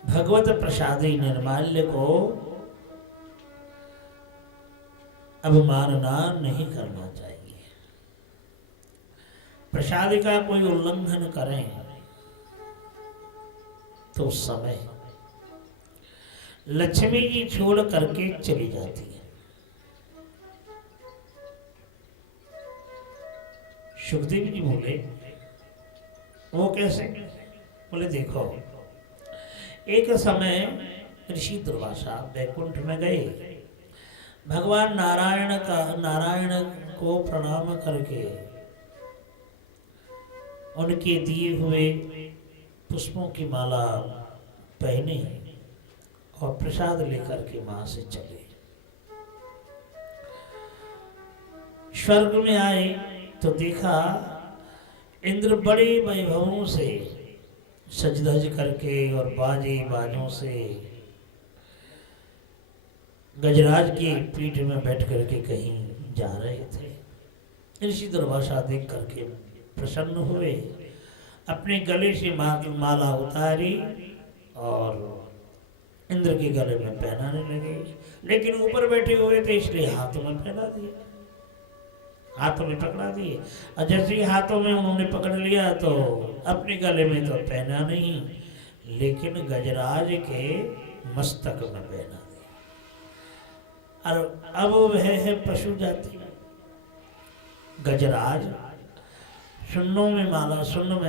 भगवत प्रसादी निर्माल्य को अवमानना नहीं करना चाहिए। प्रसादी का कोई उल्लंघन करें तो उस समय लक्ष्मी जी छोड़ करके चली जाती है। सुखदेव जी बोले वो कैसे? बोले देखो, एक समय ऋषि दुर्वासा वैकुंठ में गए, भगवान नारायण को प्रणाम करके उनके दिए हुए पुष्पों की माला पहने और प्रसाद लेकर के वहां से चले। स्वर्ग में आए तो देखा इंद्र बड़े वैभवों से सज धज करके और बाजे बाजों से गजराज की पीठ में बैठ करके कहीं जा रहे थे। ऋषि दुर्वासा देख करके प्रसन्न हुए, अपने गले से माला उतारी और इंद्र के गले में पहनाने लगे। लेकिन ऊपर बैठे हुए थे इसलिए हाथों में पहना दिए, हाथों में पकड़ा दिए। और जैसे ही हाथों में उन्होंने पकड़ लिया तो अपने गले में तो पहना नहीं, लेकिन गजराज के मस्तक में पहना दिया। और अब वह है पशु जाति। गजराज सुन्नों में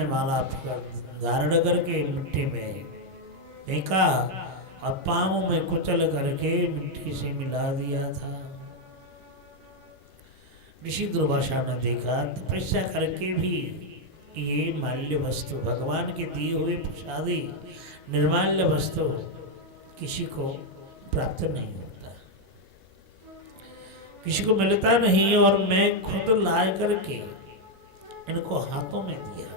माला धारण करके मिट्टी में फेंका और पांवों में कुचल करके मिट्टी से मिला दिया था। ऋषि दुर्वासा ने देखा, तपस्या करके भी ये माल्य वस्तु, भगवान के दिए हुए प्रसादी निर्माल्य वस्तु किसी को प्राप्त नहीं होता। किसी को मिलता नहीं और मैं खुद ला करके इनको हाथों में दिया।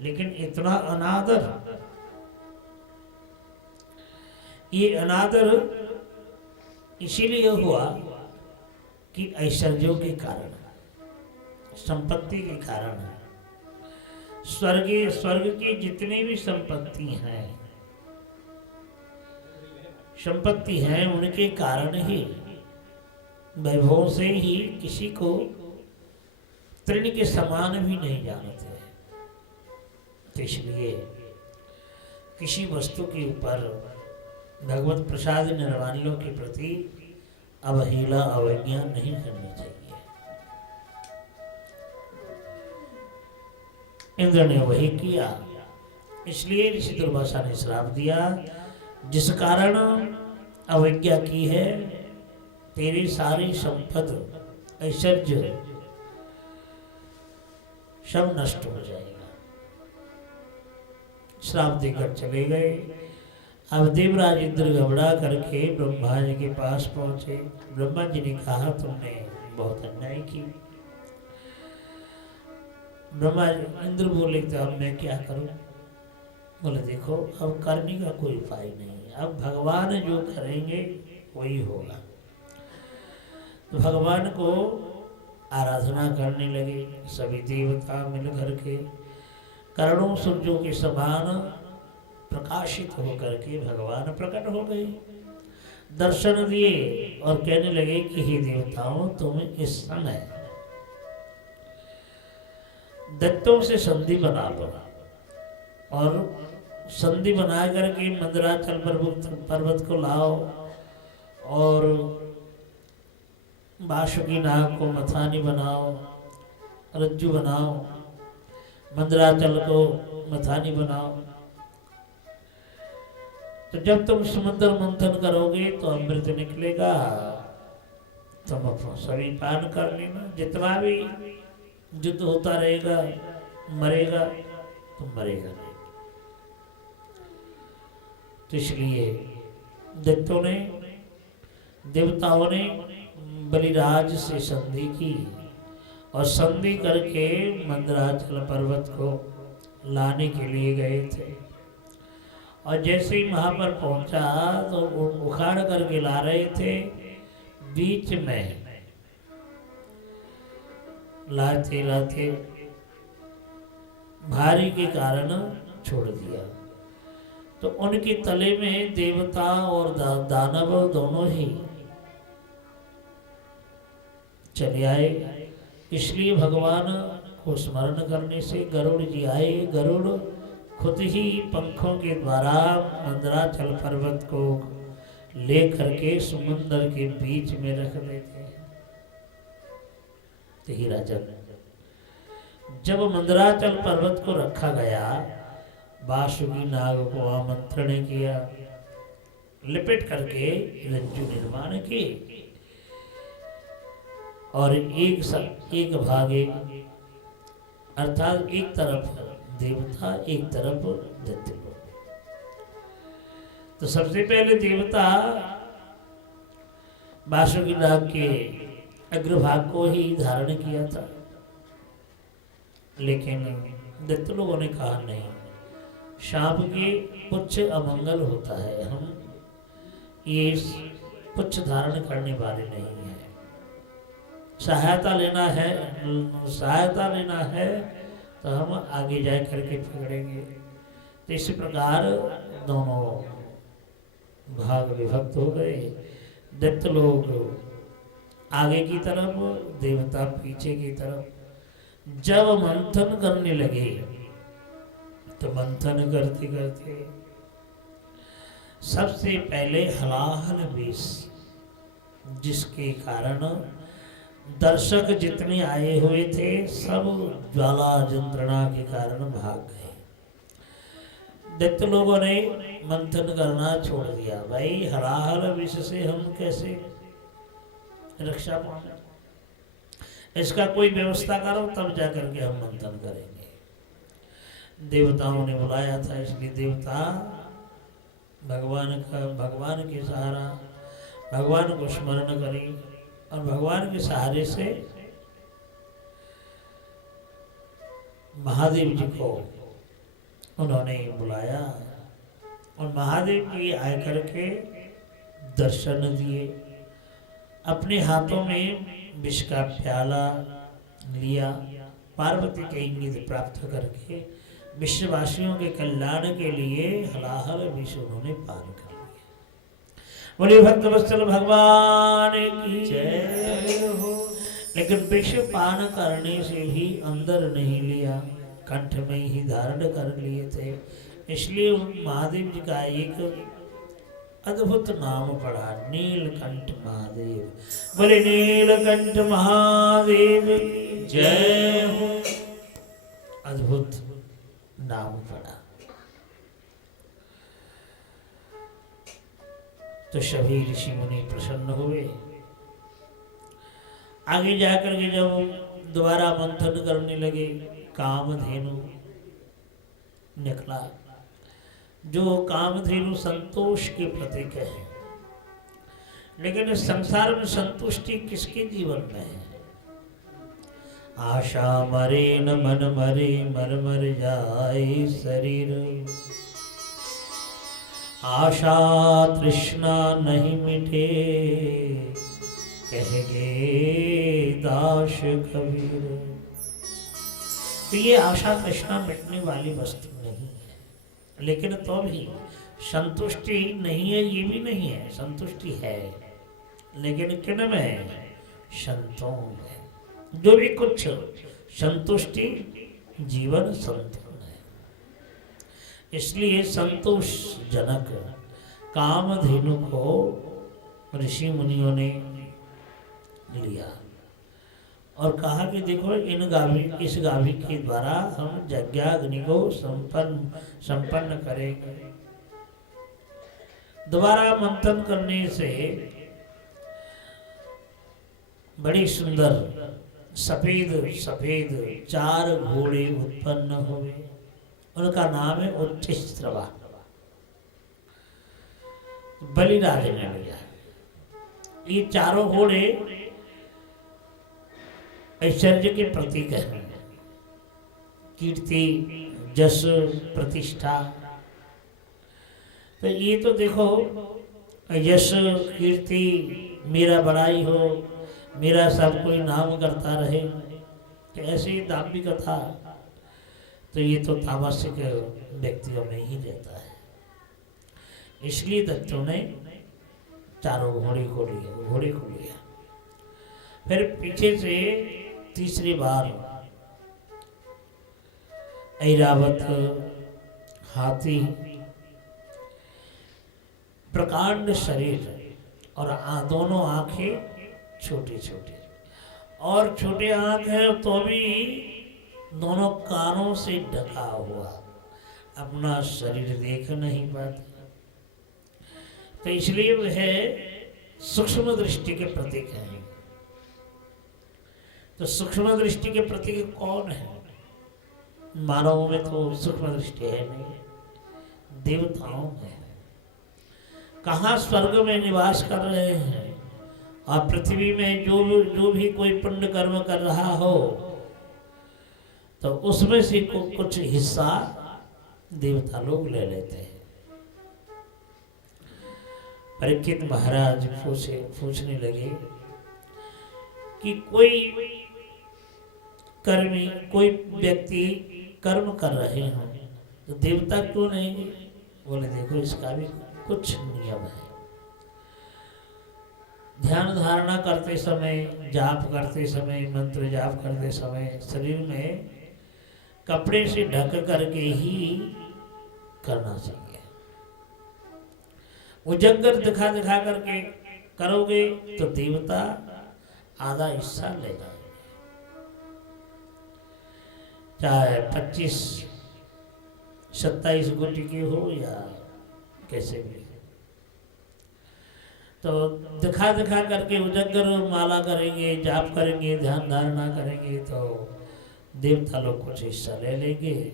लेकिन इतना अनादर, ये अनादर इसीलिए हुआ कि ऐश्वर्यों के कारण, संपत्ति के कारण है। स्वर्ग की जितनी भी संपत्ति हैं, संपत्ति हैं, उनके कारण ही, वैभव से ही किसी को तृण के समान भी नहीं जानते। तो इसलिए किसी वस्तु के ऊपर भगवत प्रसाद निर्वाणियों के प्रति अवहेला अवज्ञा नहीं करनी चाहिए। इंद्र ने वही किया, इसलिए ऋषि दुर्वासा ने श्राप दिया, जिस कारण अवज्ञा की है तेरी सारी संपत्ति ऐश्वर्य सब नष्ट हो जाएगा। श्राप देकर चले गए। अब देवराज इंद्र घबरा करके ब्रह्मा जी के पास पहुंचे। ब्रह्मा जी ने कहा तुमने बहुत अन्याय की। ब्रह्मा इंद्र बोले तो अब मैं क्या करूं? बोले देखो अब करने का कोई उपाय नहीं, अब भगवान जो करेंगे वही होगा। तो भगवान को आराधना करने लगे सभी देवता मिल करके, करोड़ों सूर्यों के समान प्रकाशित होकर के भगवान प्रकट हो गए, दर्शन दिए और कहने लगे कि हे देवताओं, तुम इस समय दैत्यों से संधि बना लो और संधि बना करके मंदराचल पर्वत को लाओ और बाशुकी नाग को मथानी बनाओ, रज्जु बनाओ, मंदराचल को मथानी बनाओ। तो जब तुम समुद्र मंथन करोगे तो अमृत निकलेगा, तुम अपना सभी पान कर लेना। जितना भी युद्ध होता रहेगा, मरेगा तो मरेगा नहीं। तो इसलिए दैत्यों ने, देवताओं ने बलिराज से संधि की और संधि करके मंदराचल पर्वत को लाने के लिए गए थे। और जैसे ही वहां पर पहुंचा तो वो उखाड़ करके ला रहे थे, बीच में लाते लाते भारी के कारण छोड़ दिया। तो उनके तले में देवता और दानव दोनों ही चले आए। इसलिए भगवान को स्मरण करने से गरुड़ जी आए। गरुड़ खुद ही पंखों के द्वारा मंदराचल पर्वत को ले करके समुद्र के बीच में रख देते हैं। तो ही राजन, जब मंदराचल पर्वत को रखा गया, बाशुकी नाग को आमंत्रण किया, लिपट करके रज्जु निर्माण किए और एक भागे अर्थात एक तरफ देवता एक तरफ दैत्य लोग। तो सबसे पहले देवता बाशुकी नाग के अग्रभाग को ही धारण किया था, लेकिन दैत्य लोगों ने कहा नहीं, सांप के पुच्छ अमंगल होता है, हम ये पुच्छ धारण करने वाले नहीं है। सहायता लेना है तो हम आगे जा करके पकड़ेंगे। तो इस प्रकार दोनों भाग विभक्त हो गए। दैत्य लोग आगे की तरफ, देवता पीछे की तरफ। जब मंथन करने लगे तो मंथन करते करते सबसे पहले हलाहल विष, जिसके कारण दर्शक जितने आए हुए थे सब ज्वाला यंत्रणा के कारण भाग गए। दैत्य लोगों ने मंथन करना छोड़ दिया। भाई हलाहल विष से हम कैसे रक्षा पाएं, इसका कोई व्यवस्था करो तब जाकर के हम मंथन करेंगे। देवताओं ने बुलाया था, इसलिए देवता भगवान के सहारा, भगवान को स्मरण करें, और भगवान के सहारे से महादेव जी को उन्होंने बुलाया और महादेव जी आकर के दर्शन दिए। अपने हाथों में विष का प्याला लिया, पार्वती के इंगित प्राप्त करके विश्ववासियों के कल्याण के लिए हलाहल विष उन्होंने पान कर लिया। बोलिए भक्त वत्सल भगवान की जय हो। लेकिन विष पान करने से भी अंदर नहीं लिया, कंठ में ही धारण कर लिए थे। इसलिए महादेव जी का एक अद्भुत नाम पड़ा, नीलकंठ महादेव। बोले नीलकंठ महादेव की जय हो। अद्भुत नाम पड़ा। तो सभी ऋषि मुनि प्रसन्न हुए। आगे जाकर के जब दोबारा मंथन करने लगे, कामधेनु निकला। जो कामधेनु संतोष के प्रतीक है, लेकिन संसार में संतुष्टि किसके जीवन में है? आशा मरे न मन मरे, मर मर जाए शरीर। आशा तृष्णा नहीं मिटे, कह गे दास कबीर। तो ये आशा तृष्णा मिटने वाली वस्तु नहीं है, लेकिन तो भी संतुष्टि नहीं है ये भी नहीं है, संतुष्टि है, लेकिन किन में है? संतों में। जो भी कुछ संतुष्टि जीवन संतुलन है। इसलिए संतोषजनक कामधेनु को ऋषि मुनियों ने लिया और कहा कि देखो इस गाभी के द्वारा हम यज्ञाग्नि को संपन्न करेंगे। दोबारा मंथन करने से बड़ी सुंदर सफेद सफेद 4 घोड़े उत्पन्न हुए। उनका नाम है उच्चस्रवा। बलिराज ने लिया। ये चारों घोड़े ऐश्वर्य के प्रतीक हैं, कीर्ति, जश, प्रतिष्ठा। तो ये तो देखो, यश कीर्ति, मेरा बड़ाई हो, मेरा सब कोई नाम करता रहे, तो ऐसी दाम्भिकता तो ये तो तामसिक व्यक्तियों में ही रहता है। इसलिए दत्तों ने चारों घोड़े को लिया। फिर पीछे से तीसरी बार ऐरावत, हाथी, प्रकांड शरीर और दोनों आंखें छोटी छोटी, और छोटे आंख है तो भी दोनों कानों से ढका हुआ, अपना शरीर देख नहीं पाता। तो इसलिए वह सूक्ष्म दृष्टि के प्रतीक है। तो सूक्ष्म दृष्टि के प्रतीक कौन है? मानवों में तो सूक्ष्म दृष्टि है नहीं, देवताओं में। कहाँ स्वर्ग में निवास कर रहे हैं और पृथ्वी में जो भी कोई पुण्य कर्म कर रहा हो तो उसमें से कुछ हिस्सा देवता लोग ले लेते हैं। परीक्षित महाराज पूछने लगे कि कोई व्यक्ति कर्म कर रहे हो तो देवता क्यों नहीं? बोले देखो इसका भी कुछ नियम है। ध्यान धारणा करते समय, जाप करते समय, मंत्र जाप करते समय शरीर में कपड़े से ढक करके ही करना चाहिए। उजागर दिखा करके करोगे तो देवता आधा हिस्सा ले जाएंगे, चाहे 25-27 गुटी की हो या कैसे भी। तो दिखा करके उजागर माला करेंगे, जाप करेंगे, ध्यान धारणा करेंगे तो देवता लोग कुछ हिस्सा ले लेंगे,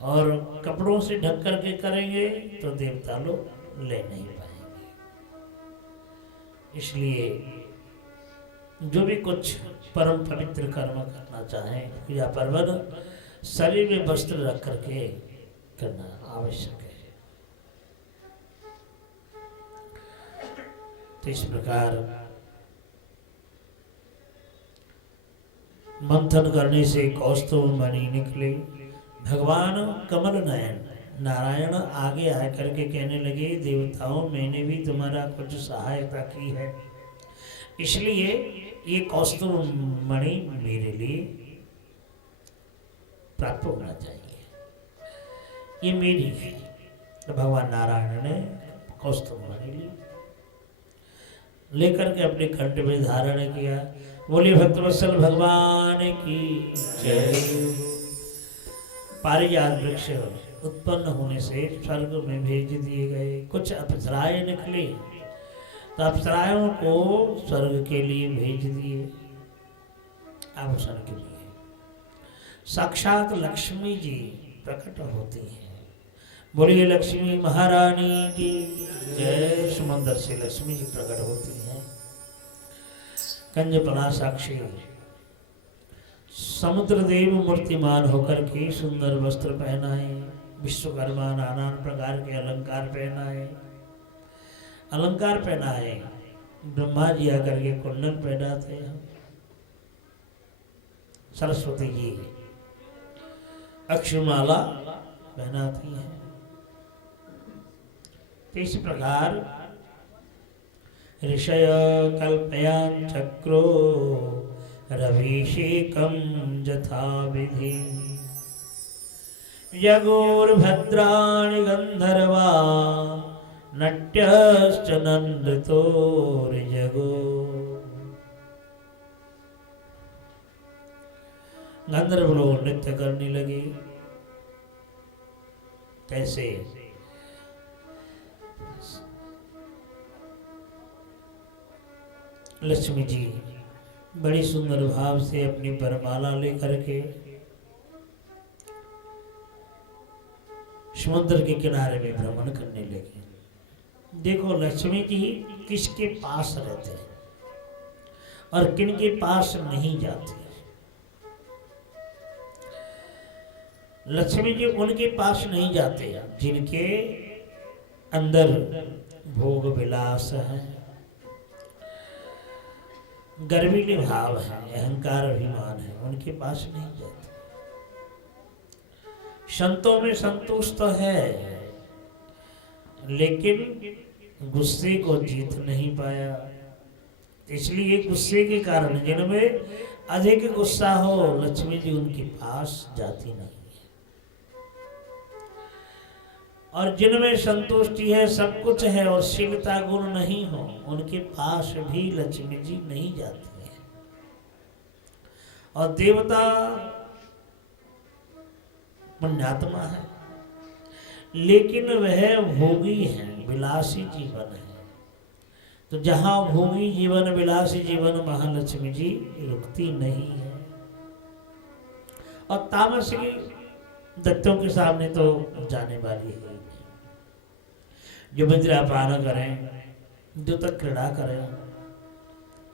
और कपड़ों से ढक करके करेंगे तो देवता लोग ले नहीं पाएंगे। इसलिए जो भी कुछ परम पवित्र कर्म करना चाहें, पूजा पर्वन शरीर में वस्त्र रख करके करना आवश्यक है। तो इस प्रकार मंथन करने से कौस्तुभ मणि निकले। भगवान कमल नयन नारायण आगे आकर के कहने लगे, देवताओं मैंने भी तुम्हारा कुछ सहायता की है, इसलिए ये कौस्तुभ मणि मेरे लिए प्राप्त होना चाहिए, ये मेरी है। तो भगवान नारायण ने कौस्तुभ मणि ली, लेकर के अपने कंठ में धारण किया। बोलिए भक्तवत्सल भगवान की जय। पारिजात वृक्ष उत्पन्न होने से स्वर्ग में भेज दिए गए। कुछ अप्सराएं निकली तो अप्सराओं को स्वर्ग के लिए भेज दिए, आभूषण के लिए। साक्षात लक्ष्मी जी प्रकट होती हैं। बोलिए लक्ष्मी महारानी की जय। समंदर से लक्ष्मी जी प्रकट होती हैं। कंजपना साक्षी समुद्र देव मूर्तिमान होकर के सुंदर वस्त्र पहनाए। विश्वकर्मा नाना प्रकार के अलंकार पहनाए, अलंकार पहनाए। ब्रह्मा जी आकर के कुंडल पहनाते हैं। सरस्वती जी अक्षमाला पहनाती हैं। तो इस प्रकार ऋषय कल्पयान चक्रो रविशेकम यथा विधि जगोर्भद्राणि गंधर्वा नट्यश्च नंदतोर्जगो। गंधर्व लोग नृत्य करने लगे। कैसे? लक्ष्मी जी बड़ी सुंदर भाव से अपनी वरमाला लेकर के समुद्र के किनारे में भ्रमण करने लगे। देखो लक्ष्मी जी किसके पास रहते हैं और किन के पास नहीं जाते। लक्ष्मी जी उनके पास नहीं जाते जिनके अंदर भोग विलास है, गर्वीले भाव है, अहंकार अभिमान है, उनके पास नहीं जाते। संतों में संतुष्ट तो है, लेकिन गुस्से को जीत नहीं पाया। इसलिए गुस्से के कारण जिनमें अधिक गुस्सा हो लक्ष्मी जी उनके पास जाती नहीं है। और जिनमें संतुष्टि है, सब कुछ है और शीलता गुण नहीं हो, उनके पास भी लक्ष्मी जी नहीं जाती है। और देवता पुण्यात्मा है, लेकिन वह भोगी है, विलासी जीवन है। तो जहां भोगी जीवन, विलासी जीवन, महालक्ष्मी जी रुकती नहीं है। और तामसी दत्तों के सामने तो जाने वाली है। जो वज्रापान करें, जो तक क्रीड़ा करें,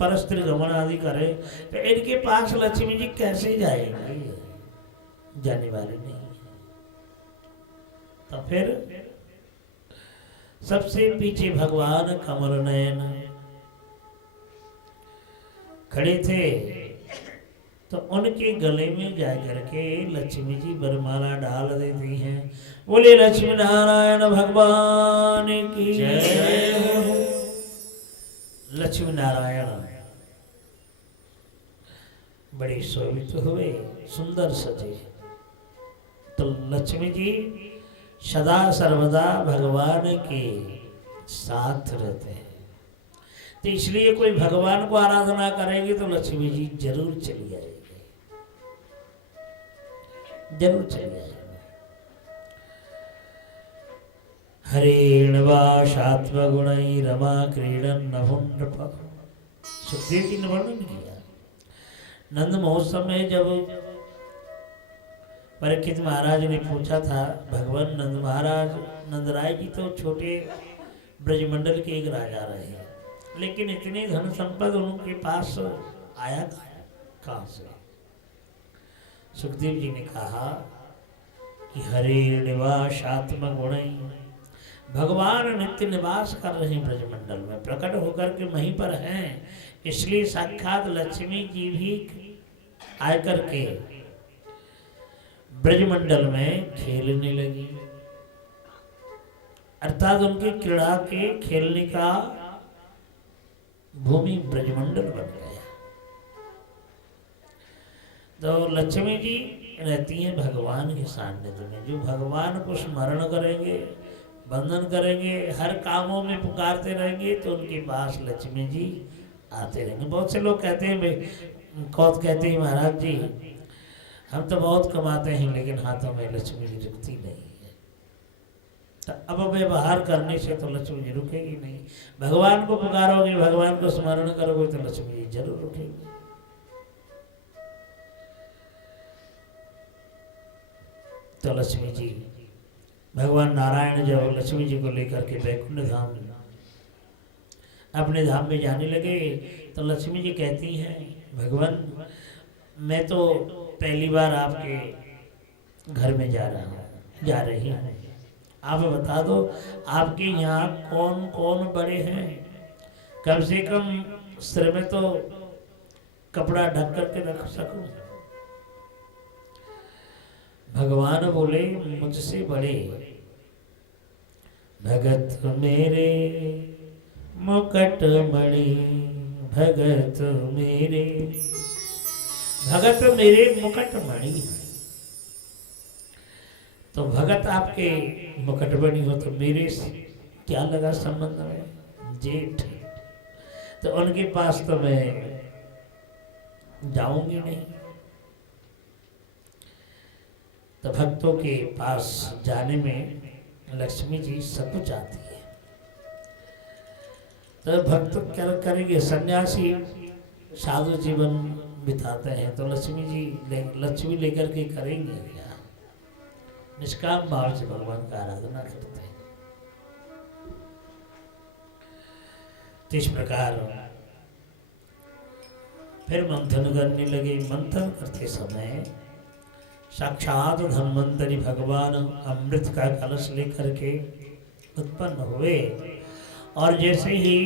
परस्त्री गमन आदि करें, तो इनके पास लक्ष्मी जी कैसे जाएंगे? जाने वाले नहीं। तो फिर सबसे पीछे भगवान कमल नयन खड़े थे। तो उनके गले में जाकर के लक्ष्मी जी वरमाला डाल देती हैं। बोले लक्ष्मी नारायण भगवान की जय। लक्ष्मी नारायण बड़े शोभित हुए, सुंदर सजे। तो लक्ष्मी जी सदा सर्वदा भगवान के साथ रहते हैं। तो इसलिए कोई भगवान को आराधना करेगी तो लक्ष्मी जी जरूर चली आएगी, जरूर चली आएगी। हरेण वा सात्वगुणै रमा क्रीडन नभुंडप। सुखदेव जी ने वर्णन किया नंद महोत्सव में, जब परीक्षित महाराज ने पूछा था, भगवान नंद महाराज, नंदराय जी तो छोटे ब्रजमंडल के एक राजा रहे, लेकिन इतनी धन संपद उनके पास आया कहाँ से? सुखदेव जी ने कहा कि हरे निवासात्मक गुण, भगवान नित्य निवास कर रहे हैं ब्रजमंडल में, प्रकट होकर के वहीं पर हैं। इसलिए साक्षात लक्ष्मी जी भी आकर के ब्रजमंडल में खेलने लगी, अर्थात उनकी क्रीड़ा के खेलने का भूमि ब्रजमंडल बन गया। तो लक्ष्मी जी रहती हैं भगवान के सान्निध्य में। जो भगवान को स्मरण करेंगे, वंदन करेंगे, हर कामों में पुकारते रहेंगे, तो उनके पास लक्ष्मी जी आते रहेंगे। बहुत से लोग कहते हैं, भाई कौत कहते हैं, महाराज जी हम तो बहुत कमाते हैं लेकिन हाथों में लक्ष्मी जी रुकती नहीं है। तो अब व्यवहार करने से तो लक्ष्मी जी रुकेगी नहीं। भगवान को पुकारोगे, भगवान को स्मरण करोगे तो लक्ष्मी जी जरूर रुकेगी। तो लक्ष्मी जी, भगवान नारायण जब लक्ष्मी जी को लेकर के वैकुंठ धाम अपने धाम में जाने लगे, तो लक्ष्मी जी कहती हैं, भगवान मैं तो पहली बार आपके घर में जा रही हूँ, आप बता दो आपके यहाँ कौन कौन बड़े हैं, कम से कम सिर में तो कपड़ा ढक करके रख सकूं। भगवान बोले, मुझसे बड़े भगत मेरे मुकुट मणि, भगत मेरे मुकुट मणि। तो भगत आपके मुकुट मणि हो तो मेरे से क्या लगा संबंध में? जेठ। तो उनके पास तो मैं जाऊंगी नहीं। तो भक्तों के पास जाने में लक्ष्मी जी सब कुछ आती है। तो भक्त क्या करेंगे? सन्यासी साधु जीवन बिताते हैं, तो लक्ष्मी लेकर के करेंगे क्या? निष्काम भाव से भगवान का आराधना करते हैं। तो इस प्रकार फिर मंथन करने लगे। मंथन करते समय साक्षात धन्वंतरि भगवान अमृत का कलश लेकर के उत्पन्न हुए, और जैसे ही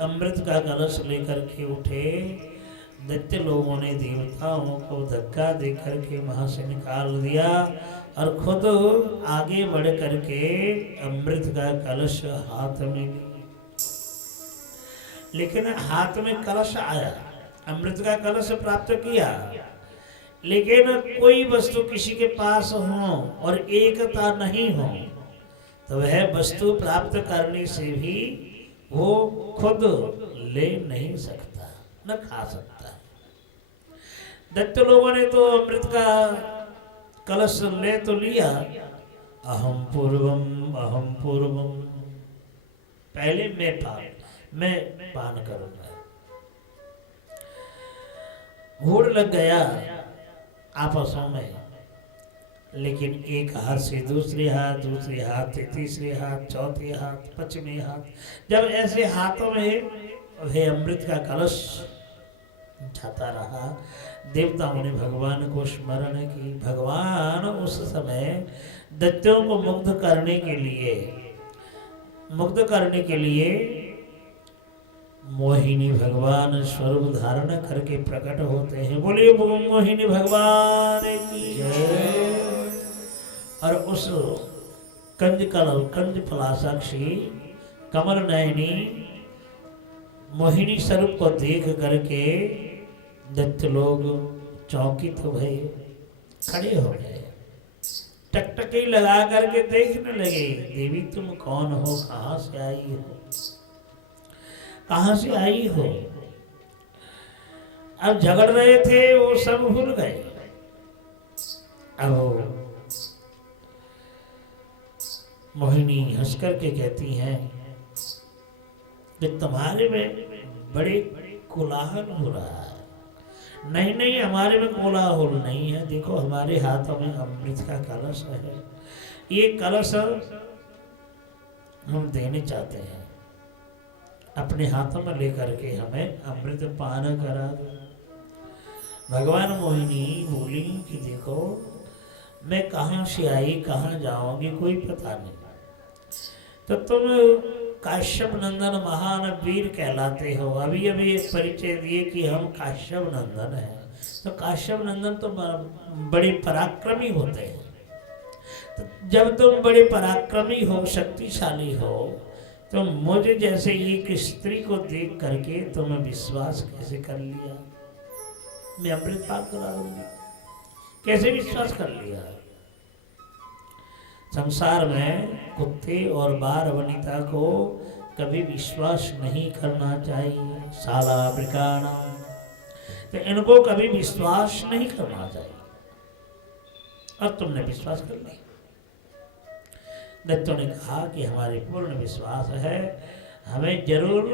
अमृत का कलश लेकर के उठे, दैत्य लोगों ने देवताओं को धक्का दे करके वहां से निकाल दिया और खुद आगे बढ़ करके अमृत का कलश हाथ में लिए। लेकिन हाथ में कलश आया, अमृत का कलश प्राप्त किया, लेकिन कोई वस्तु किसी के पास हो और एकता नहीं हो, तो वह वस्तु प्राप्त करने से भी वो खुद ले नहीं सकता, न खा सकता। दैत्य लोगों ने तो अमृत का कलश ले तो लिया, अहम पूर्वम, पहले मैं पान करूंगा। घूड़ लग गया आपसों में, लेकिन एक हाथ से दूसरे हाथ से तीसरे हाथ, चौथे हाथ, पांचवें हाथ, जब ऐसे हाथों में वह अमृत का कलश जाता रहा, देवताओं ने भगवान को स्मरण की। भगवान उस समय दैत्यों को मुग्ध करने के लिए मोहिनी भगवान स्वरूप धारण करके प्रकट होते हैं। बोलिए मोहिनी भगवान की जय। और उस कंज फलासाक्षी कमल नयनी मोहिनी स्वरूप को देख करके दैत्य लोग चौंकित हो गए, खड़े हो गए, टकटकी लगा करके देखने लगे, देवी तुम कौन हो, कहाँ से आई हो। अब झगड़ रहे थे वो सब भूल गए। अब मोहिनी हंस करके कहती हैं कि तुम्हारे में बड़े कोलाहल हो रहा है। नहीं, हमारे में कोलाहल नहीं है, देखो हमारे हाथों में अमृत का कलश है, ये कलश हम देने चाहते हैं, अपने हाथों में लेकर के हमें अमृत पान करा दो। भगवान मोहिनी बोली कि देखो मैं कहाँ से आई, कहाँ जाऊंगी, कोई पता नहीं। तो तुम काश्यप नंदन महान वीर कहलाते हो। अभी अभी एक परिचय दिए कि हम काश्यप नंदन हैं। तो काश्यप नंदन तो बड़े पराक्रमी होते हैं। तो जब तुम बड़े पराक्रमी हो, शक्तिशाली हो, तो मुझे जैसे एक स्त्री को देख करके तुम्हें विश्वास कैसे कर लिया? मैं अमृत पाक करा दूंगी, कैसे विश्वास कर लिया? संसार में कुत्ते और बार वनिता को कभी विश्वास नहीं करना चाहिए। साला प्रकाणा, तो इनको कभी विश्वास नहीं करना चाहिए। और तुमने विश्वास कर लिया। दैत्यों ने कहा कि हमारे पूर्ण विश्वास है, हमें जरूर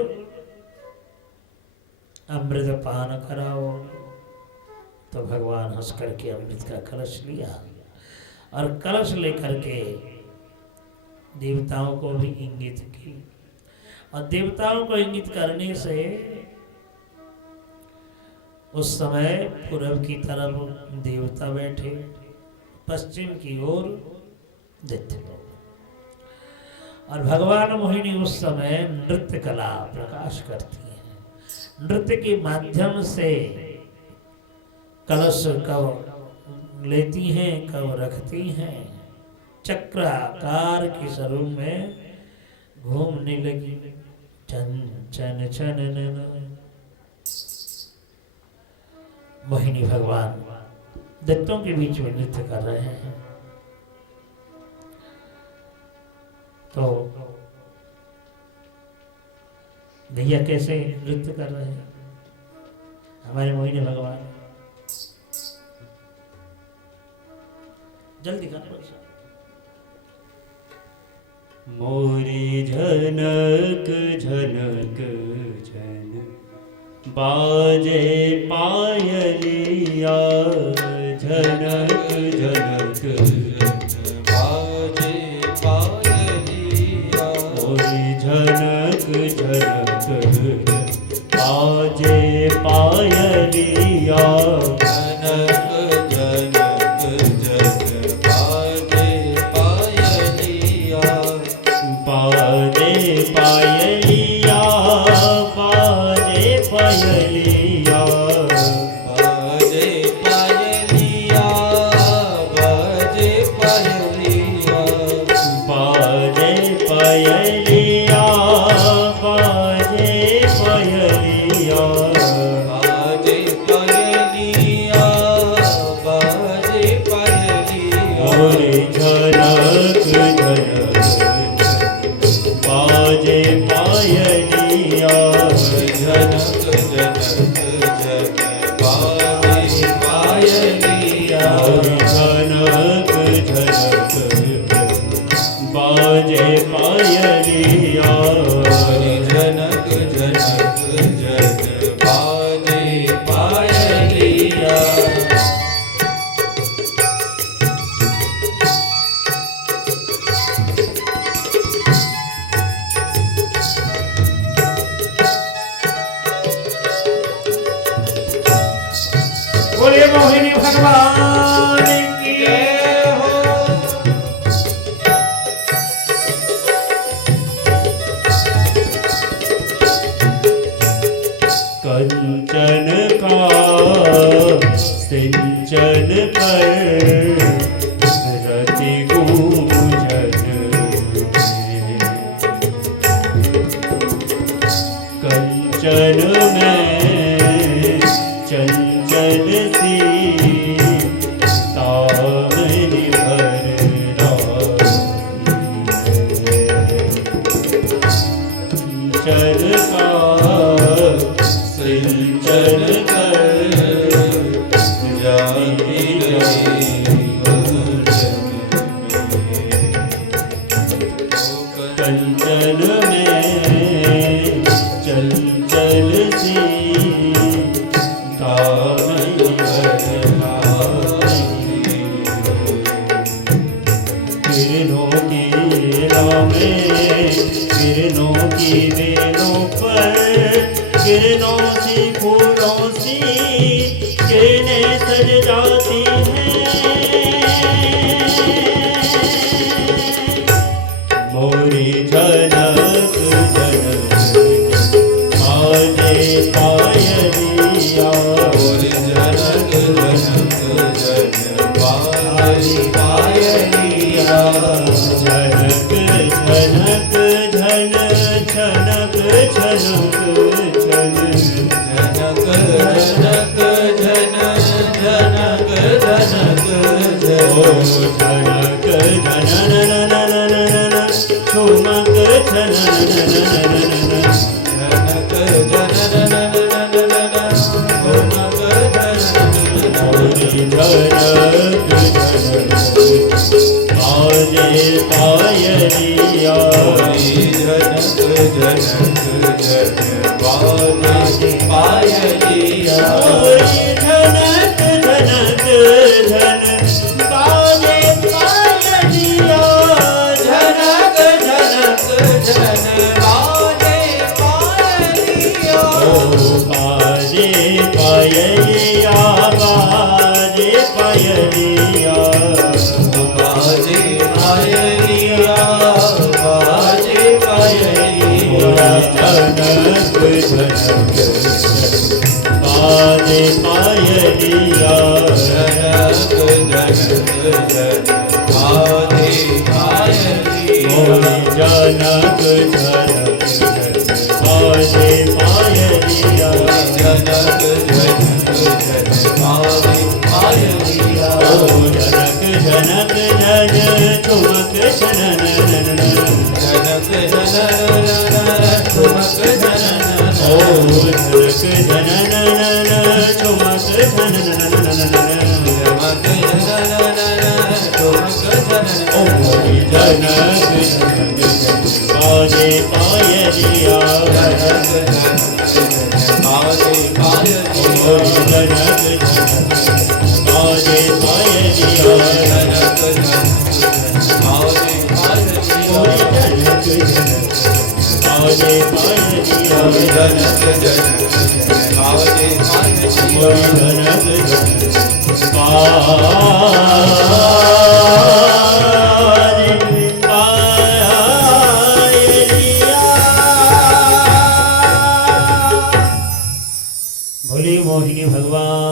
अमृत पान कराओ। तो भगवान हंस करके अमृत का कलश लिया और कलश लेकर के देवताओं को भी इंगित की। और देवताओं को इंगित करने से उस समय पूर्व की तरफ देवता बैठे, पश्चिम की ओर दैत्य लोग। और भगवान मोहिनी उस समय नृत्य कला प्रकाश करती हैं। नृत्य के माध्यम से कलश कब लेती हैं, कब रखती हैं, चक्राकार के स्वरूप में घूमने लगी। चन चन चन नन। मोहिनी भगवान दैत्यों के बीच में नृत्य कर रहे हैं। तो भैया कैसे नृत्य कर रहे हैं हमारे मोहिनी भगवान? जल्दी कर। मोरी झनक झनक झन बाजे पायलिया, झनक झनक बाजे पायलिया। मोरी झनक झनक बाजे पायलिया, जनक जनक जग बाजे पायलिया। बाजे पायलिया, बाजे पायलिया, बाजे पायलिया, बाजे पायलिया। बाजे पायलिया, बाजे पायलिया, बाजे पायलिया, बाजे पायलिया। मोरे झनक झनक बाजे पायलिया, जनक जनक जग बाजे पायलिया। मोरे झनक झनक बाजे पायलिया, जनक जनक जग बाजे पायलिया। बोले मोहिनी भगवान की जय हो। कंचन का सिंचन कर रति गूंजन कंचन में चंचल सी तामनी भरना कंचन का सिंचन कर जाई गई बाजे पायलिया झनक झनक झन झनक झनक झन जनक जनक जन जनक जनक ओ झनक झनननननननन ठुमक झननननननन जनक जननननननन जनक मोरी जनननननन धनक बाजे पायलिया जनक जनक जन बाजे पायलिया मोरी धनक धनक धन बाजे पायलिया जनक जनक जन बाजे पायलिया ओ बाजे पायलिया बाजे पायलिया बाजे पायलिया बाजे पायलिया धनक धनक बाजे पायलिया जनक जनक जन बाजे पायलिया मोरी जनक जनक बाजे पायलिया जनक जनक जन बाजे पायलिया ओ जनक जनक जन ठुमक झननननन जनक जनन ठुमक जनन ओ जनक झनननन ठुमक झननननन ठुमक जनन ठुमक जनन ओ मोरी जनक जनक बाजे पायलिया जनक जनक बाजे पायलिया मोरी जनक जनक बाजे पायलिया जनक जनक बाजे पायलिया जनक जनक बाजे पायलिया जनक जनक बाजे पायलिया मोरी जनक जनक बाजे पायलिया भोली मोहिनी भगवान